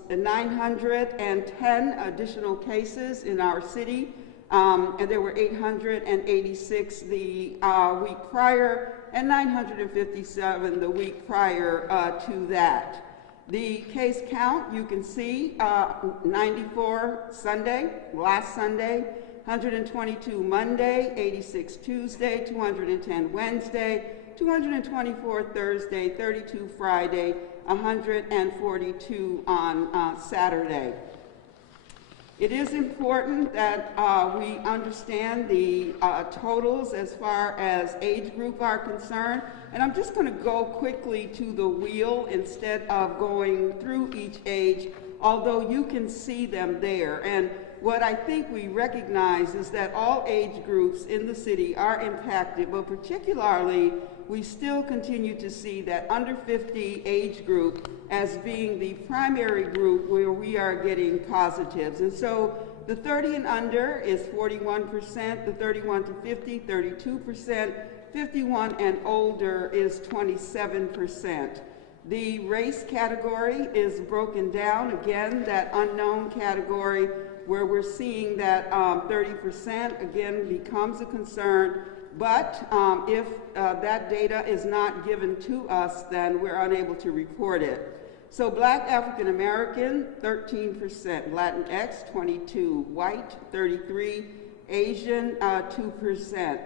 910 additional cases in our city, and there were 886 the week prior, and 957 the week prior to that. The case count, you can see 94 Sunday, last Sunday, 122 Monday, 86 Tuesday, 210 Wednesday, 224 Thursday, 32 Friday, 142 on Saturday. It is important that we understand the totals as far as age group are concerned, and I'm just going to go quickly to the wheel instead of going through each age, although you can see them there. And what I think we recognize is that all age groups in the city are impacted, but particularly we still continue to see that under 50 age group as being the primary group where we are getting positives. And so the 30 and under is 41%, the 31 to 50, 32%, 51 and older is 27%. The race category is broken down, again, that unknown category where we're seeing that 30% again becomes a concern. But if that data is not given to us, then we're unable to report it. So Black African American, 13%, Latinx, 22, white, 33, Asian, 2%.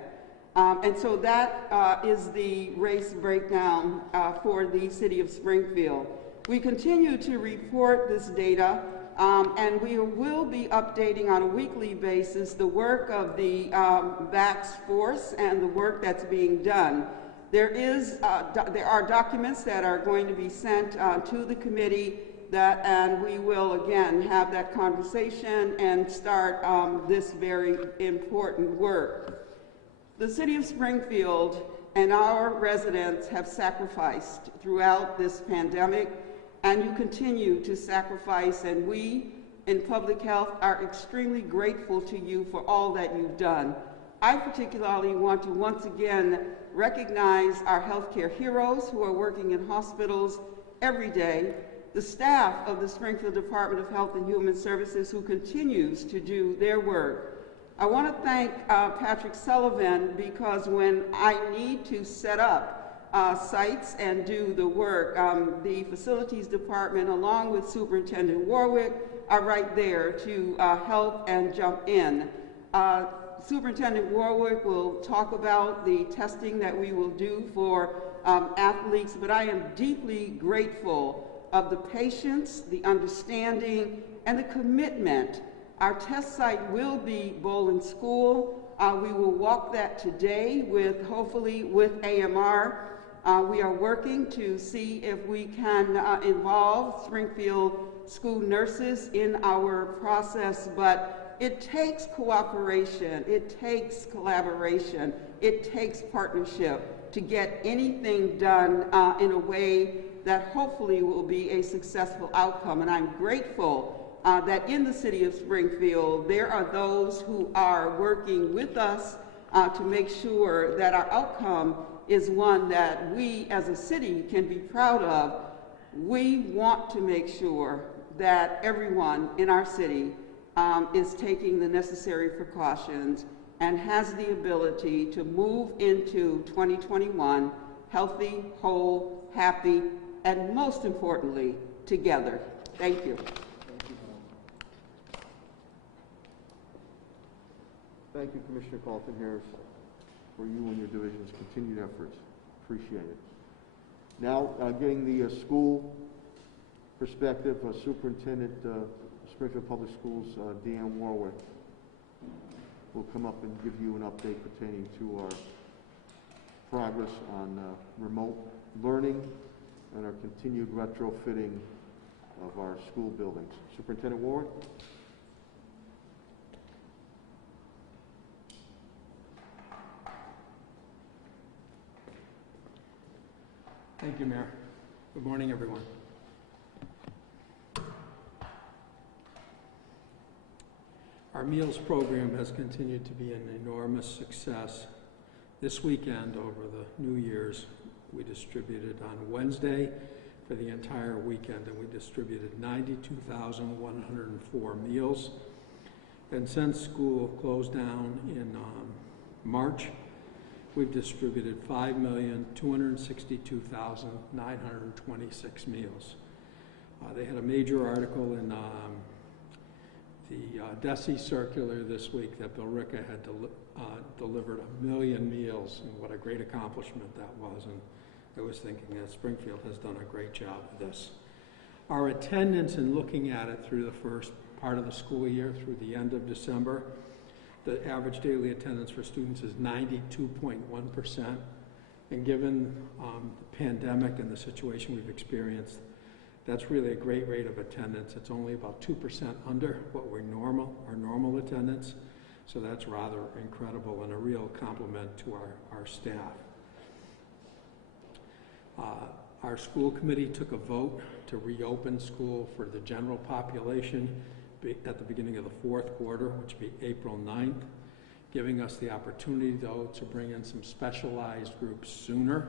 And so that is the race breakdown for the city of Springfield. We continue to report this data, and we will be updating on a weekly basis the work of the VAX force and the work that's being done. There are documents that are going to be sent to the committee and we will again have that conversation and start this very important work. The city of Springfield and our residents have sacrificed throughout this pandemic, and you continue to sacrifice, and we in public health are extremely grateful to you for all that you've done. I particularly want to once again recognize our healthcare heroes who are working in hospitals every day, the staff of the Springfield Department of Health and Human Services who continues to do their work. I want to thank Patrick Sullivan, because when I need to set up sites and do the work, the facilities department along with Superintendent Warwick are right there to help and jump in. Superintendent Warwick will talk about the testing that we will do for athletes, but I am deeply grateful of the patience, the understanding, and the commitment. Our test site will be Bowling School. We will walk that today hopefully with AMR. We are working to see if we can involve Springfield school nurses in our process, but it takes cooperation, it takes collaboration, it takes partnership to get anything done in a way that hopefully will be a successful outcome. And I'm grateful that in the city of Springfield, there are those who are working with us to make sure that our outcome is one that we as a city can be proud of. We want to make sure that everyone in our city is taking the necessary precautions and has the ability to move into 2021 healthy, whole, happy, and most importantly, together. Thank you. Thank you, Commissioner Carlton-Harris, for you and your division's continued efforts. Appreciate it. Now, getting the school perspective, Superintendent Springfield Public Schools, Deanne Warwick, will come up and give you an update pertaining to our progress on remote learning and our continued retrofitting of our school buildings. Superintendent Warwick. Thank you, Mayor. Good morning, everyone. Our meals program has continued to be an enormous success. This weekend, over the New Year's, we distributed on Wednesday for the entire weekend, and we distributed 92,104 meals. And since school closed down in March, we've distributed 5,262,926 meals. They had a major article in the DESE circular this week that Bill Ricca had delivered 1 million meals, and what a great accomplishment that was. And I was thinking that Springfield has done a great job of this. Our attendance, in looking at it through the first part of the school year, through the end of December, the average daily attendance for students is 92.1%. And given the pandemic and the situation we've experienced, that's really a great rate of attendance. It's only about 2% under what our normal attendance. So that's rather incredible and a real compliment to our staff. Our school committee took a vote to reopen school for the general population at the beginning of the fourth quarter, which would be April 9th, giving us the opportunity, though, to bring in some specialized groups sooner,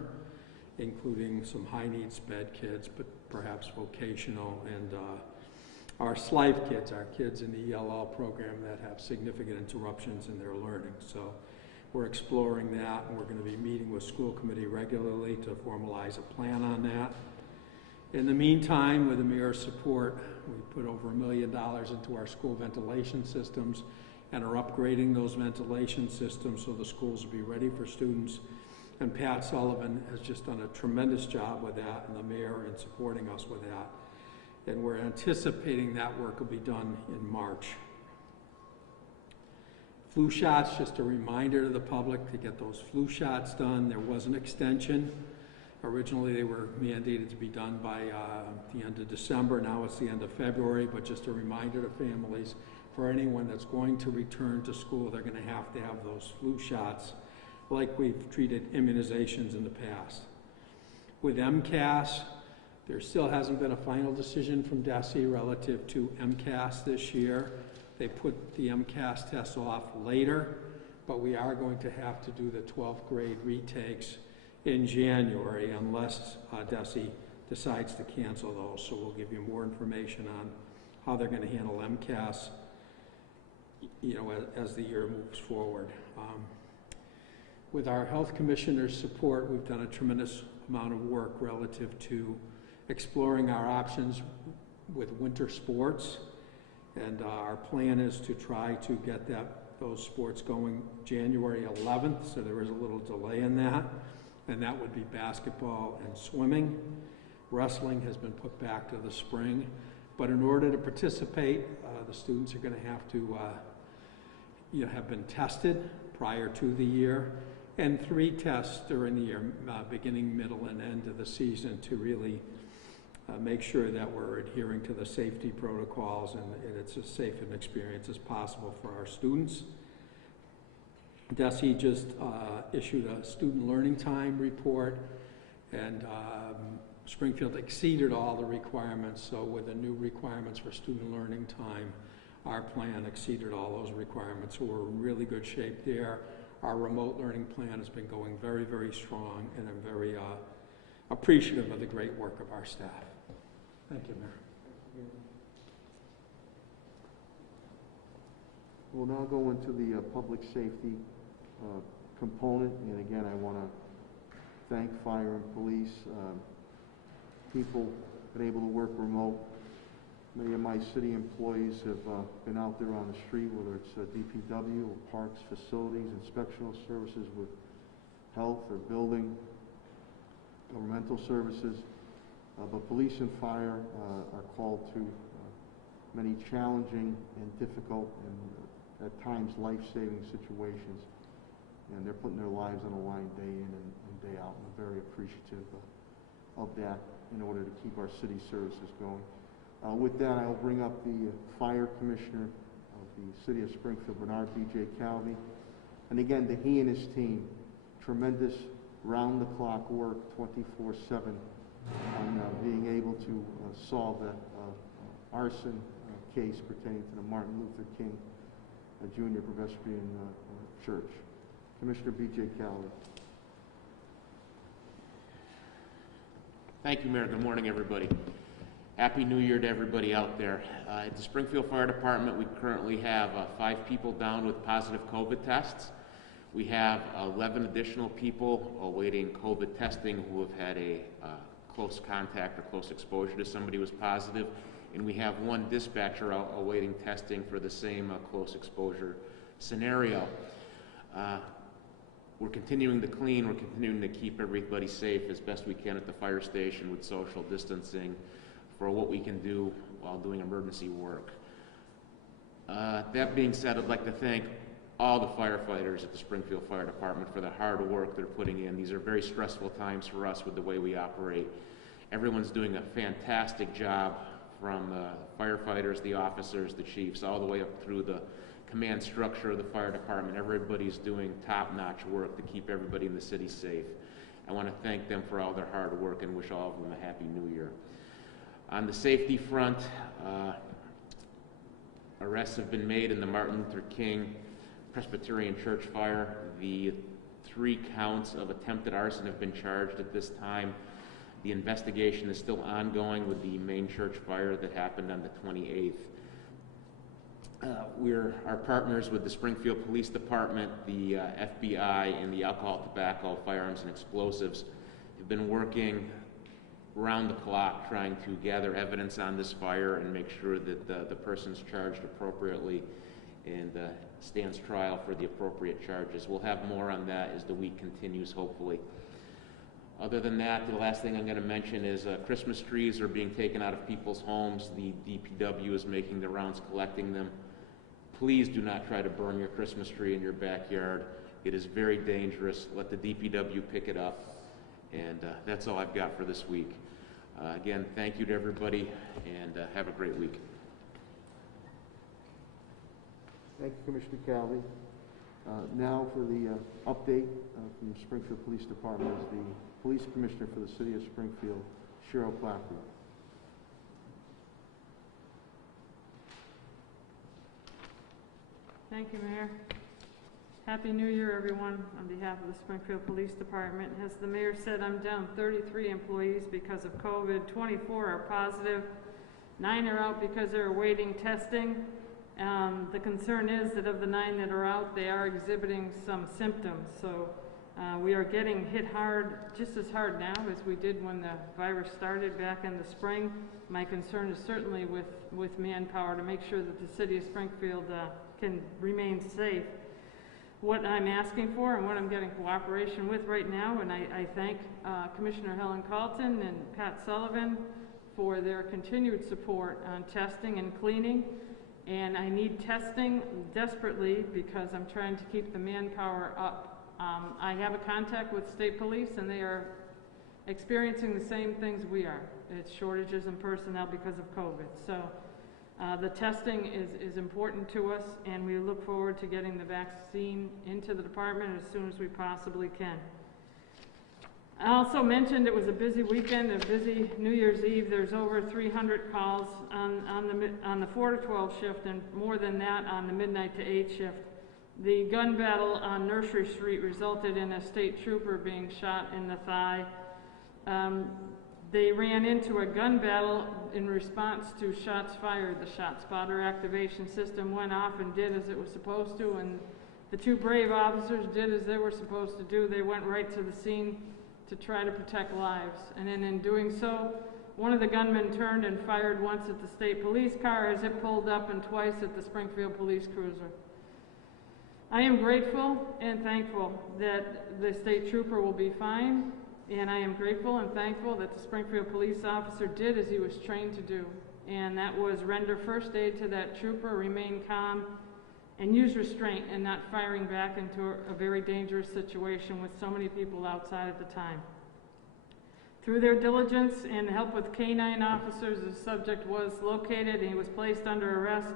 including some high-needs sped kids, but perhaps vocational, and our SLIFE kids, our kids in the ELL program that have significant interruptions in their learning. So we're exploring that, and we're going to be meeting with school committee regularly to formalize a plan on that. In the meantime, with the mayor's support, we put over $1 million into our school ventilation systems and are upgrading those ventilation systems so the schools will be ready for students. And Pat Sullivan has just done a tremendous job with that, and the mayor in supporting us with that. And we're anticipating that work will be done in March. Flu shots, just a reminder to the public to get those flu shots done. There was an extension. Originally, they were mandated to be done by the end of December. Now it's the end of February, but just a reminder to families, for anyone that's going to return to school, they're going to have those flu shots like we've treated immunizations in the past. With MCAS, there still hasn't been a final decision from DESE relative to MCAS this year. They put the MCAS test off later, but we are going to have to do the 12th grade retakes in January unless DESE decides to cancel those. So we'll give you more information on how they're going to handle MCAS, as the year moves forward. With our health commissioner's support, we've done a tremendous amount of work relative to exploring our options with winter sports, and our plan is to try to get those sports going January 11th, so there is a little delay in that, and that would be basketball and swimming. Wrestling has been put back to the spring, but in order to participate, the students are going to have to have been tested prior to the year, and 3 tests during the year, beginning, middle, and end of the season, to really make sure that we're adhering to the safety protocols and it's as safe an experience as possible for our students. DESE just issued a student learning time report, and Springfield exceeded all the requirements, so with the new requirements for student learning time, our plan exceeded all those requirements, so we're in really good shape there. Our remote learning plan has been going very, very strong, and I'm very appreciative of the great work of our staff. Thank you, Mayor. We'll now go into the public safety component, and again, I want to thank fire and police. People have been able to work remote. Many of my city employees have been out there on the street, whether it's DPW or parks, facilities, inspectional services with health or building, governmental services. But police and fire are called to many challenging and difficult and at times life-saving situations. And they're putting their lives on the line day in and day out. And I'm very appreciative of that in order to keep our city services going. With that, I'll bring up the Fire Commissioner of the City of Springfield, Bernard B.J. Calvi. And again, he and his team, tremendous round-the-clock work, 24/7, on being able to solve that arson case pertaining to the Martin Luther King Jr. Presbyterian Church. Commissioner B.J. Calvi. Thank you, Mayor. Good morning, everybody. Happy New Year to everybody out there. At the Springfield Fire Department, we currently have 5 people down with positive COVID tests. We have 11 additional people awaiting COVID testing who have had a close contact or close exposure to somebody who was positive, and we have 1 dispatcher awaiting testing for the same close exposure scenario. We're continuing to clean, we're continuing to keep everybody safe as best we can at the fire station with social distancing for what we can do while doing emergency work. That being said, I'd like to thank all the firefighters at the Springfield Fire Department for the hard work they're putting in. These are very stressful times for us with the way we operate. Everyone's doing a fantastic job, from the firefighters, the officers, the chiefs, all the way up through the command structure of the fire department. Everybody's doing top-notch work to keep everybody in the city safe. I want to thank them for all their hard work and wish all of them a happy new year. On the safety front, arrests have been made in the Martin Luther King Presbyterian Church fire. The 3 counts of attempted arson have been charged at this time. The investigation is still ongoing with the main church fire that happened on the 28th. We're our partners with the Springfield Police Department, the FBI, and the Alcohol, Tobacco, Firearms, and Explosives have been working round the clock trying to gather evidence on this fire and make sure that the person's charged appropriately and stands trial for the appropriate charges. We'll have more on that as the week continues, hopefully. Other than that, the last thing I'm going to mention is Christmas trees are being taken out of people's homes. The DPW is making the rounds collecting them. Please do not try to burn your Christmas tree in your backyard. It is very dangerous. Let the DPW pick it up. And that's all I've got for this week. Again, thank you to everybody, and have a great week. Thank you, Commissioner Calvi. Now for the update from the Springfield Police Department is the Police Commissioner for the City of Springfield, Cheryl Clapper. Thank you, Mayor. Happy New Year, everyone, on behalf of the Springfield Police Department. As the Mayor said, I'm down 33 employees because of COVID. 24 are positive. 9 are out because they're awaiting testing. The concern is that of the 9 that are out, they are exhibiting some symptoms. So we are getting hit hard, just as hard now as we did when the virus started back in the spring. My concern is certainly with manpower to make sure that the City of Springfield can remain safe. What I'm asking for and what I'm getting cooperation with right now, and I thank Commissioner Helen Carlton and Pat Sullivan for their continued support on testing and cleaning. And I need testing desperately because I'm trying to keep the manpower up. I have a contact with state police and they are experiencing the same things we are. It's shortages in personnel because of COVID. So the testing is important to us, and we look forward to getting the vaccine into the department as soon as we possibly can. I also mentioned it was a busy weekend, a busy New Year's Eve. There's over 300 calls on the 4 to 12 shift, and more than that on the midnight to 8 shift. The gun battle on Nursery Street resulted in a state trooper being shot in the thigh. They ran into a gun battle in response to shots fired. The shot spotter activation system went off and did as it was supposed to, and the 2 brave officers did as they were supposed to do. They went right to the scene to try to protect lives. And then in doing so, one of the gunmen turned and fired once at the state police car as it pulled up and twice at the Springfield police cruiser. I am grateful and thankful that the state trooper will be fine. And I am grateful and thankful that the Springfield police officer did as he was trained to do. And that was render first aid to that trooper, remain calm, and use restraint and not firing back into a very dangerous situation with so many people outside at the time. Through their diligence and help with canine officers, the subject was located and he was placed under arrest.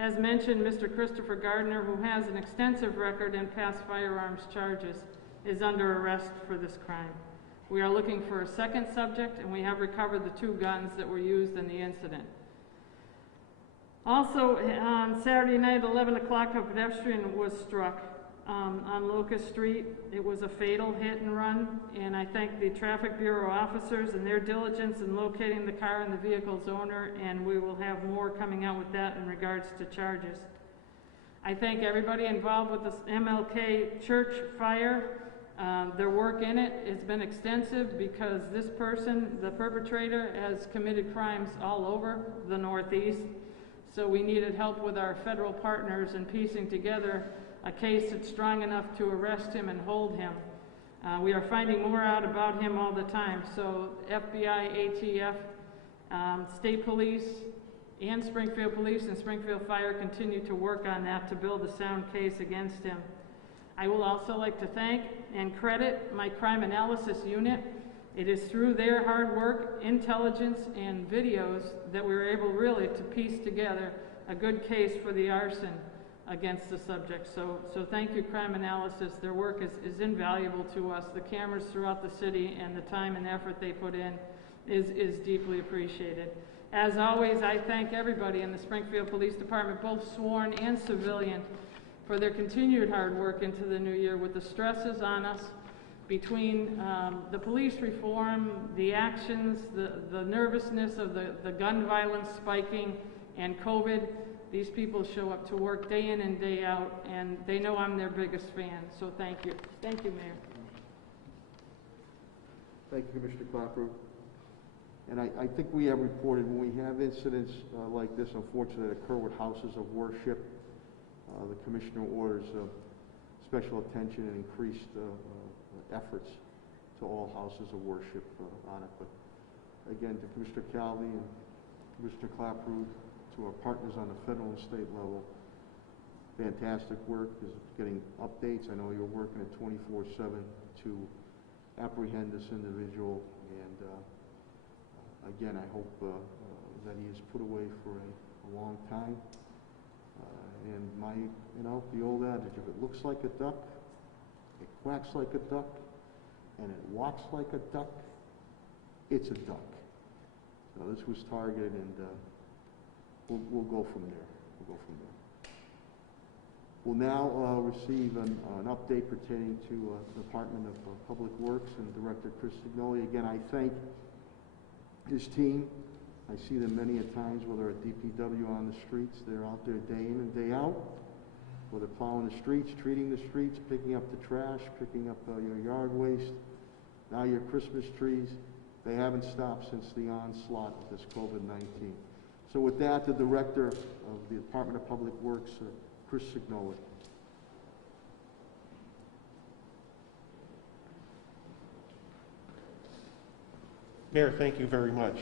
As mentioned, Mr. Christopher Gardner, who has an extensive record and past firearms charges, is under arrest for this crime. We are looking for a second subject, and we have recovered the 2 guns that were used in the incident. Also, on Saturday night, 11 o'clock, a pedestrian was struck on Locust Street. It was a fatal hit and run, and I thank the Traffic Bureau officers and their diligence in locating the car and the vehicle's owner, and we will have more coming out with that in regards to charges. I thank everybody involved with this MLK church fire. Their work in it has been extensive because this person, the perpetrator, has committed crimes all over the Northeast. So we needed help with our federal partners in piecing together a case that's strong enough to arrest him and hold him. We are finding more out about him all the time. So FBI, ATF, state police, and Springfield Police and Springfield Fire continue to work on that to build a sound case against him. I will also like to thank and credit my crime analysis unit. It is through their hard work, intelligence, and videos that we were able really to piece together a good case for the arson against the subject. So thank you, crime analysis. Their work is invaluable to us. The cameras throughout the city and the time and effort they put in is deeply appreciated. As always, I thank everybody in the Springfield Police Department, both sworn and civilian, for their continued hard work into the new year with the stresses on us between the police reform, the actions, the nervousness of the gun violence spiking, and COVID. These people show up to work day in and day out, and they know I'm their biggest fan, so thank you. Thank you, Mayor. Thank you, Commissioner Clapper. And I think we have reported when we have incidents like this, unfortunately, that occur with houses of worship, the commissioner orders special attention and increased efforts to all houses of worship on it. But again, to Commissioner Calvi and Commissioner Clapprood, to our partners on the federal and state level, fantastic work is getting updates. I know you're working at 24/7 to apprehend this individual, and again, I hope that he is put away for a long time. And the old adage, if it looks like a duck, it quacks like a duck, and it walks like a duck, it's a duck. So this was targeted, and we'll go from there. We'll now receive an update pertaining to the Department of Public Works and Director Chris Signoli. Again, I thank his team. I see them many a times, whether at DPW on the streets, they're out there day in and day out, whether plowing the streets, treating the streets, picking up the trash, picking up your yard waste, now your Christmas trees. They haven't stopped since the onslaught of this COVID-19. So with that, the Director of the Department of Public Works, Chris Signoli. Mayor, thank you very much.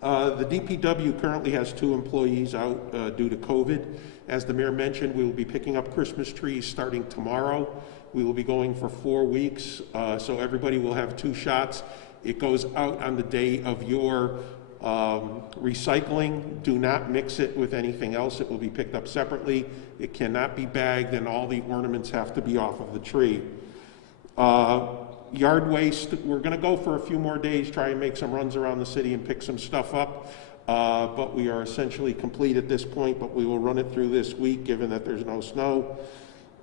The DPW currently has 2 employees out due to COVID. As the mayor mentioned, we will be picking up Christmas trees starting tomorrow. We will be going for 4 weeks, so everybody will have 2 shots. It goes out on the day of your recycling. Do not mix it with anything else. It will be picked up separately. It cannot be bagged, and all the ornaments have to be off of the tree. Yard waste, we're going to go for a few more days, try and make some runs around the city and pick some stuff up, but we are essentially complete at this point, but we will run it through this week given that there's no snow.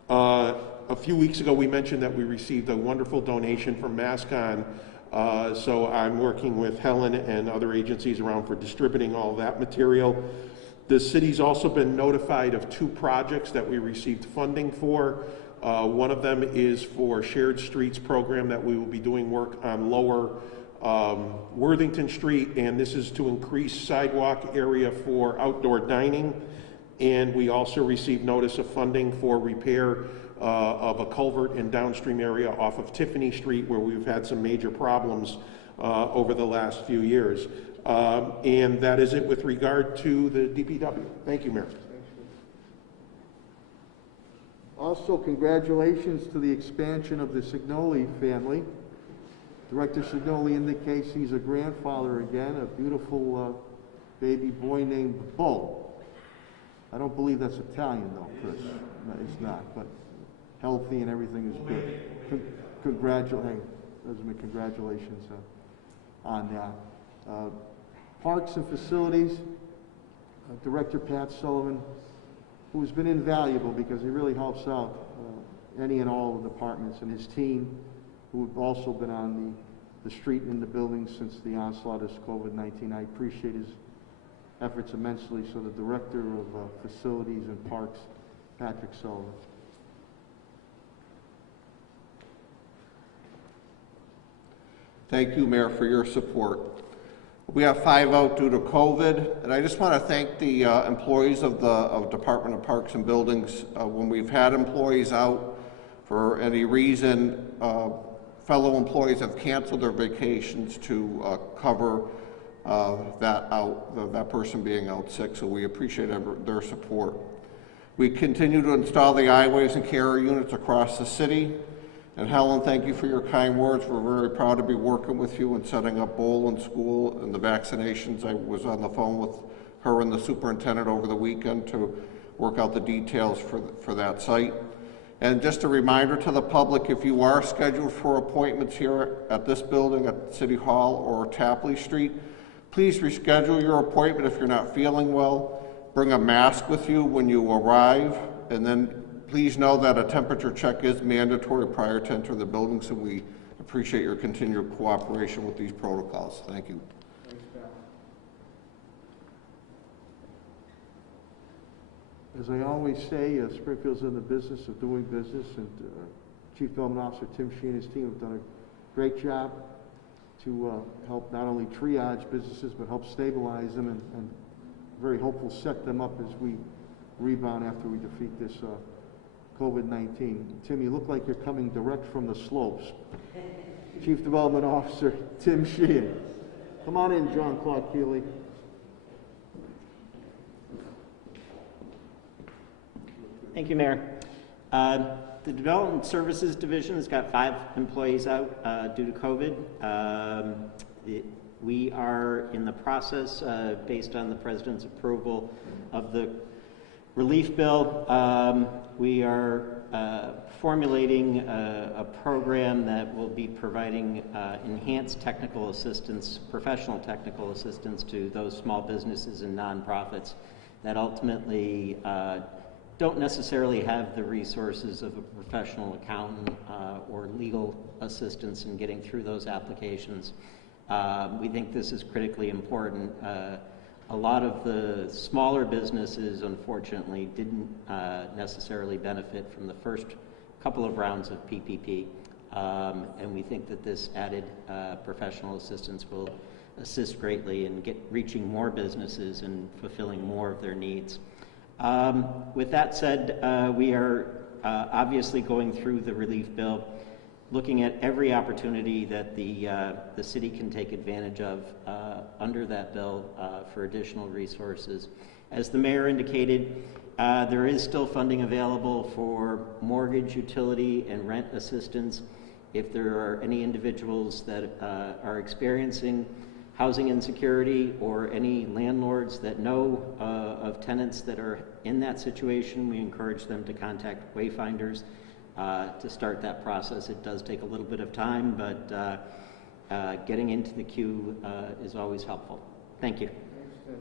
A few weeks ago we mentioned that we received a wonderful donation from Mascon, so I'm working with Helen and other agencies around for distributing all that material. The city's also been notified of 2 projects that we received funding for. One of them is for Shared Streets program that we will be doing work on Lower Worthington Street, and this is to increase sidewalk area for outdoor dining. And we also received notice of funding for repair of a culvert in downstream area off of Tiffany Street, where we've had some major problems over the last few years. And that is it with regard to the DPW. Thank you, Mayor. Also, congratulations to the expansion of the Signoli family. Director Signoli indicates he's a grandfather again, a beautiful baby boy named Bo. I don't believe that's Italian though, Chris. No, it's not, but healthy and everything is good. Congratulations on that. Parks and Facilities, Director Pat Sullivan, who's been invaluable because he really helps out any and all of the departments, and his team, who have also been on the street and in the buildings since the onslaught of COVID-19. I appreciate his efforts immensely. So the Director of Facilities and Parks, Patrick Sullivan. Thank you, Mayor, for your support. We have 5 out due to COVID, and I just want to thank the employees of the Department of Parks and Buildings. When we've had employees out for any reason, fellow employees have canceled their vacations to cover that person being out sick, so we appreciate their support. We continue to install the I-Ways and carrier units across the city. And Helen, thank you for your kind words. We're very proud to be working with you and setting up Boland School and the vaccinations. I was on the phone with her and the superintendent over the weekend to work out the details for that site. And just a reminder to the public, if you are scheduled for appointments here at this building, at City Hall or Tapley Street, please reschedule your appointment if you're not feeling well. Bring a mask with you when you arrive, and then please know that a temperature check is mandatory prior to entering the building, so we appreciate your continued cooperation with these protocols. Thank you. Thanks, Pat. As I always say, Springfield's in the business of doing business, and Chief Development Officer Tim Sheen and his team have done a great job to help not only triage businesses, but help stabilize them and very hopeful set them up as we rebound after we defeat this COVID-19. Tim, you look like you're coming direct from the slopes. Chief Development Officer Tim Sheehan. Come on in, John Claude Keeley. Thank you, Mayor. The Development Services Division has got 5 employees out due to COVID. We are in the process, based on the President's approval of the relief bill. We are formulating a program that will be providing enhanced technical assistance, professional technical assistance to those small businesses and nonprofits that ultimately don't necessarily have the resources of a professional accountant or legal assistance in getting through those applications. We think this is critically important. A lot of the smaller businesses, unfortunately, didn't necessarily benefit from the first couple of rounds of PPP, and we think that this added professional assistance will assist greatly in reaching more businesses and fulfilling more of their needs. With that said, we are obviously going through the relief bill, looking at every opportunity that the city can take advantage of under that bill for additional resources. As the mayor indicated, there is still funding available for mortgage, utility, and rent assistance. If there are any individuals that are experiencing housing insecurity or any landlords that know of tenants that are in that situation, we encourage them to contact Wayfinders to start that process. It does take a little bit of time, but getting into the queue is always helpful. Thank you. Thanks, Tim.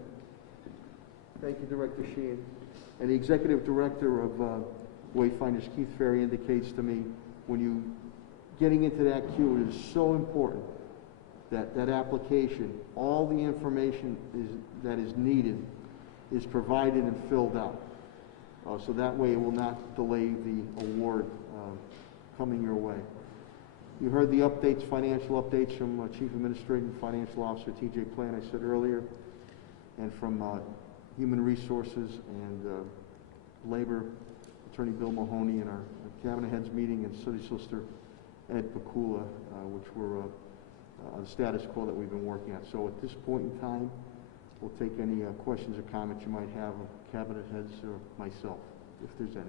Thank you, Director Sheehan. And the Executive Director of Wayfinders, Keith Ferry, indicates to me when you getting into that queue, it is so important that application, all the information that is needed is provided and filled out. So that way it will not delay the award coming your way. You heard the updates, financial updates from Chief Administrative and Financial Officer TJ Plan, I said earlier, and from Human Resources and Labor Attorney Bill Mahoney in our Cabinet Heads meeting, and City Solicitor Ed Pakula, which were on the status quo that we've been working on. So at this point in time, we'll take any questions or comments you might have of Cabinet Heads or myself, if there's any.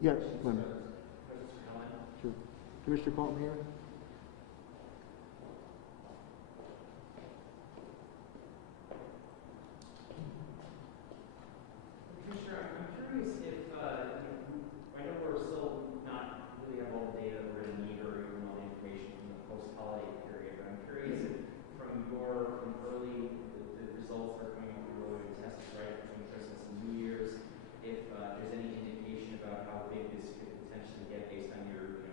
Yes, Lynn. Sure. Commissioner Colton here. Commissioner, I'm curious if, I know we're still not really have all the data we're going to need or even all the information from the post-holiday period, but I'm curious if from early, the results are coming up from early tests right between Christmas and New Year's, if there's any indication about how big this could potentially get based on your,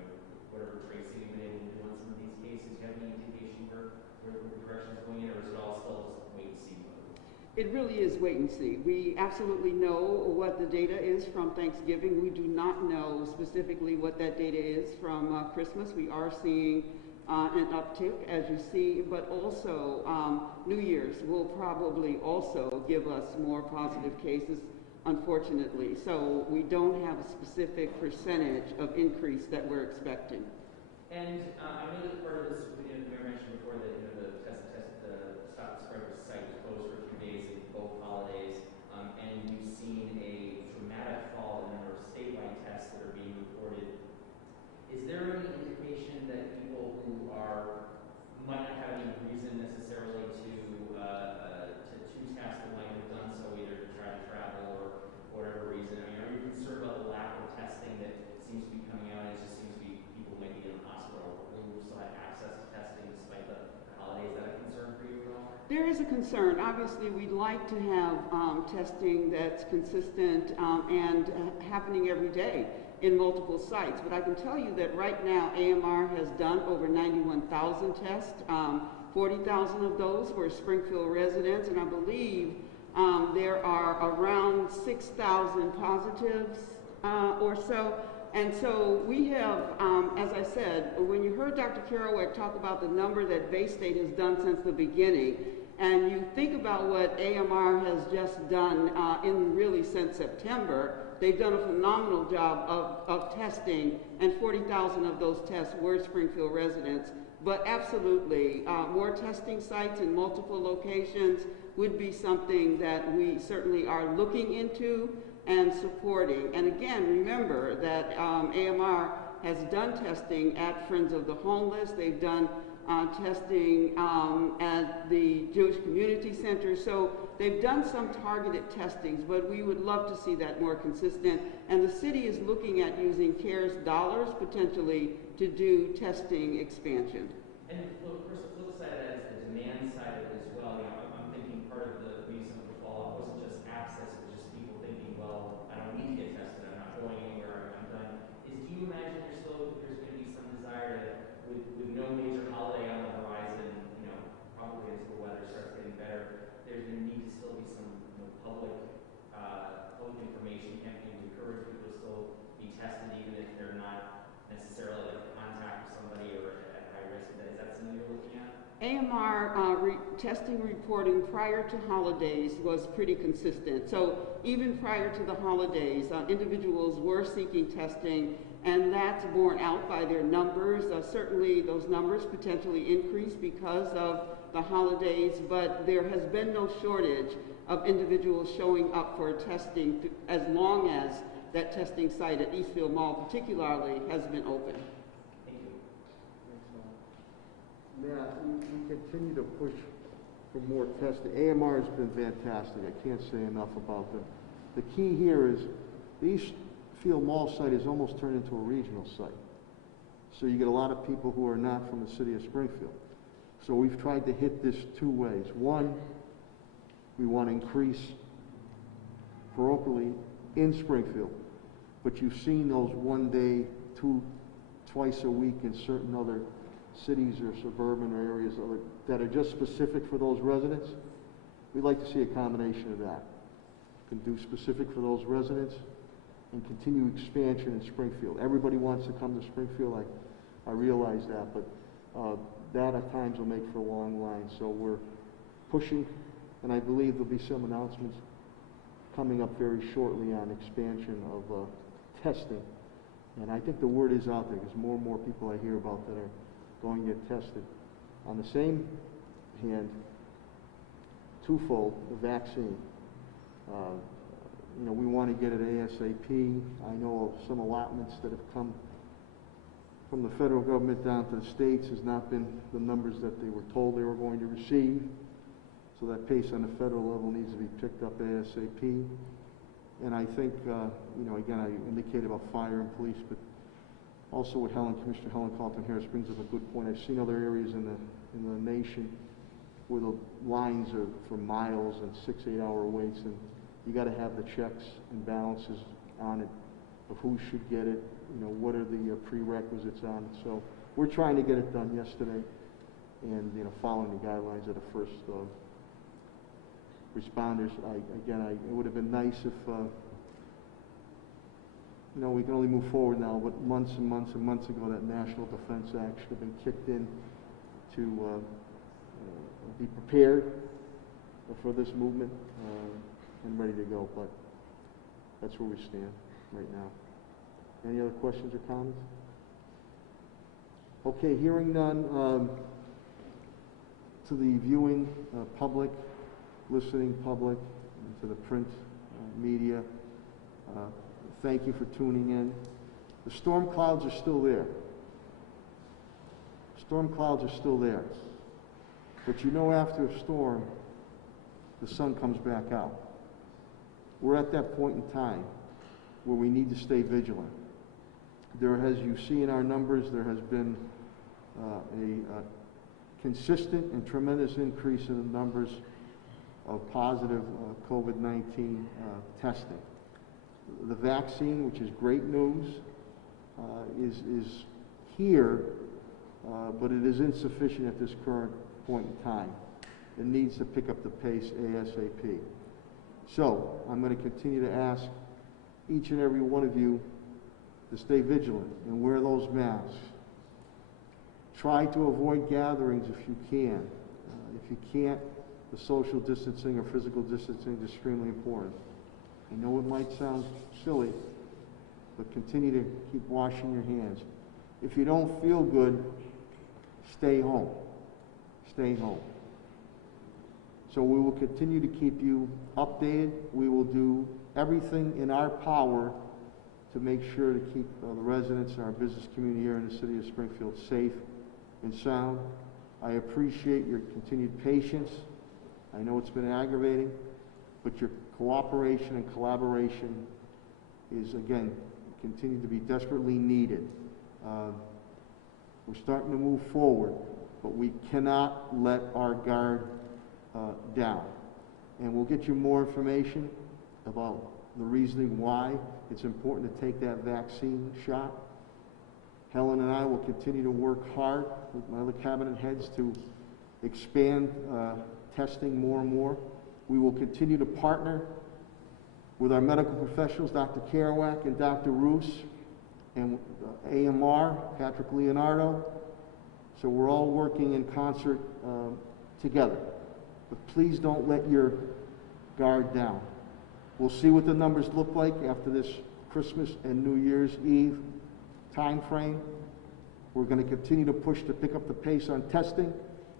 whatever tracing you've been able to do on some of these cases. Do you have any indication for where the direction is going in, or is it all still just wait and see mode? It really is wait and see. We absolutely know what the data is from Thanksgiving. We do not know specifically what that data is from Christmas. We are seeing an uptick, as you see, but also New Year's will probably also give us more positive cases, unfortunately. So we don't have a specific percentage of increase that we're expecting. And I know that part of this, the mayor mentioned before that the Stop the Spread site was closed for a few days in both holidays, and we've seen a dramatic fall in the number of statewide tests that are being reported. Is there any indication that people who might not have any reason necessarily to test and might have done so either to try to travel or whatever reason? I mean, are you concerned about the lack of testing that seems to be coming out? It just seems to be people might be in the hospital. Will we still have access to testing despite the holidays? Is that a concern for you at all? There is a concern. Obviously, we'd like to have testing that's consistent and happening every day in multiple sites. But I can tell you that right now, AMR has done over 91,000 tests. 40,000 of those were Springfield residents, and I believe there are around 6,000 positives or so. And so we have, as I said, when you heard Dr. Kerouac talk about the number that Bay State has done since the beginning, and you think about what AMR has just done really since September, they've done a phenomenal job of testing, and 40,000 of those tests were Springfield residents. But absolutely, more testing sites in multiple locations would be something that we certainly are looking into and supporting. And again, remember that AMR has done testing at Friends of the Homeless. They've done testing at the Jewish Community Center. So they've done some targeted testings, but we would love to see that more consistent. And the city is looking at using CARES dollars potentially to do testing expansion. And look, of course, the flip side of that is the demand side of it as well. You know, I'm thinking part of the reason for fallout wasn't just access, but just people thinking, well, I don't need to get tested, I'm not going anywhere, I'm done. Do you imagine there's going to be some desire to, with no major holiday on the horizon, you know, probably as the weather starts getting better, there's going to need to still be some public information campaign to encourage people to still be tested, even if they're not necessarily in contact with somebody or at high risk. Is that something you're looking at? AMR testing reporting prior to holidays was pretty consistent. So even prior to the holidays, individuals were seeking testing, and that's borne out by their numbers. Certainly those numbers potentially increase because of the holidays, but there has been no shortage of individuals showing up for testing as long as that testing site at Eastfield Mall particularly has been open. Matt, we continue to push for more testing. AMR has been fantastic. I can't say enough about them. The key here is the Eastfield Mall site is almost turned into a regional site. So you get a lot of people who are not from the city of Springfield. So we've tried to hit this two ways. One, we want to increase parochially in Springfield, but you've seen those one day, twice a week in certain other cities or suburban areas that are just specific for those residents. We'd like to see a combination of that. Can do specific for those residents and continue expansion in Springfield. Everybody wants to come to Springfield, I realize that, but that at times will make for a long line. So we're pushing, and I believe there'll be some announcements coming up very shortly on expansion of testing. And I think the word is out there because more and more people I hear about that are going to get tested. On the same hand, twofold, the vaccine. You know, we want to get it ASAP. I know some allotments that have come from the federal government down to the states has not been the numbers that they were told they were going to receive. So that pace on the federal level needs to be picked up ASAP. And I think, you know, again, I indicated about fire and police, but also what Commissioner Helen Carlton-Harris brings up a good point. I've seen other areas in the nation where the lines are for miles and 6-8 hour waits, and you got to have the checks and balances on it of who should get it, you know, what are the prerequisites on it. So we're trying to get it done yesterday, and you know, following the guidelines of the first responders. It would have been nice if you know, we can only move forward now, but months and months and months ago that National Defense Act should have been kicked in to be prepared for this movement and ready to go, but that's where we stand right now. Any other questions or comments? Okay, hearing none, to the viewing public, listening public, and to the print media, thank you for tuning in. The storm clouds are still there. Storm clouds are still there. But you know, after a storm, the sun comes back out. We're at that point in time where we need to stay vigilant. There has, you see in our numbers, there has been a consistent and tremendous increase in the numbers of positive COVID-19 testing. The vaccine, which is great news, is here, but it is insufficient at this current point in time. It needs to pick up the pace ASAP. So I'm going to continue to ask each and every one of you to stay vigilant and wear those masks. Try to avoid gatherings if you can. If you can't, the social distancing or physical distancing is extremely important. I know it might sound silly, but continue to keep washing your hands. If you don't feel good, stay home. Stay home. So we will continue to keep you updated. We will do everything in our power to make sure to keep the residents and our business community here in the city of Springfield safe and sound. I appreciate your continued patience. I know it's been aggravating, but your cooperation and collaboration is, again, continue to be desperately needed. We're starting to move forward, but we cannot let our guard down. And we'll get you more information about the reasoning why it's important to take that vaccine shot. Helen and I will continue to work hard with my other cabinet heads to expand testing more and more. We will continue to partner with our medical professionals, Dr. Kerouac and Dr. Roos, and AMR, Patrick Leonardo. So we're all working in concert together. But please don't let your guard down. We'll see what the numbers look like after this Christmas and New Year's Eve time frame. We're going to continue to push to pick up the pace on testing.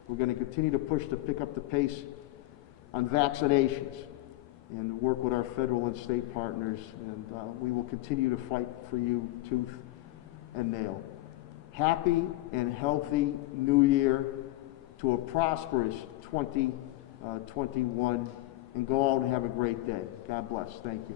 We're going to continue to push to pick up the pace on vaccinations and work with our federal and state partners, and we will continue to fight for you tooth and nail. Happy and healthy New Year to a prosperous 2021, and go out and have a great day. God bless. Thank you.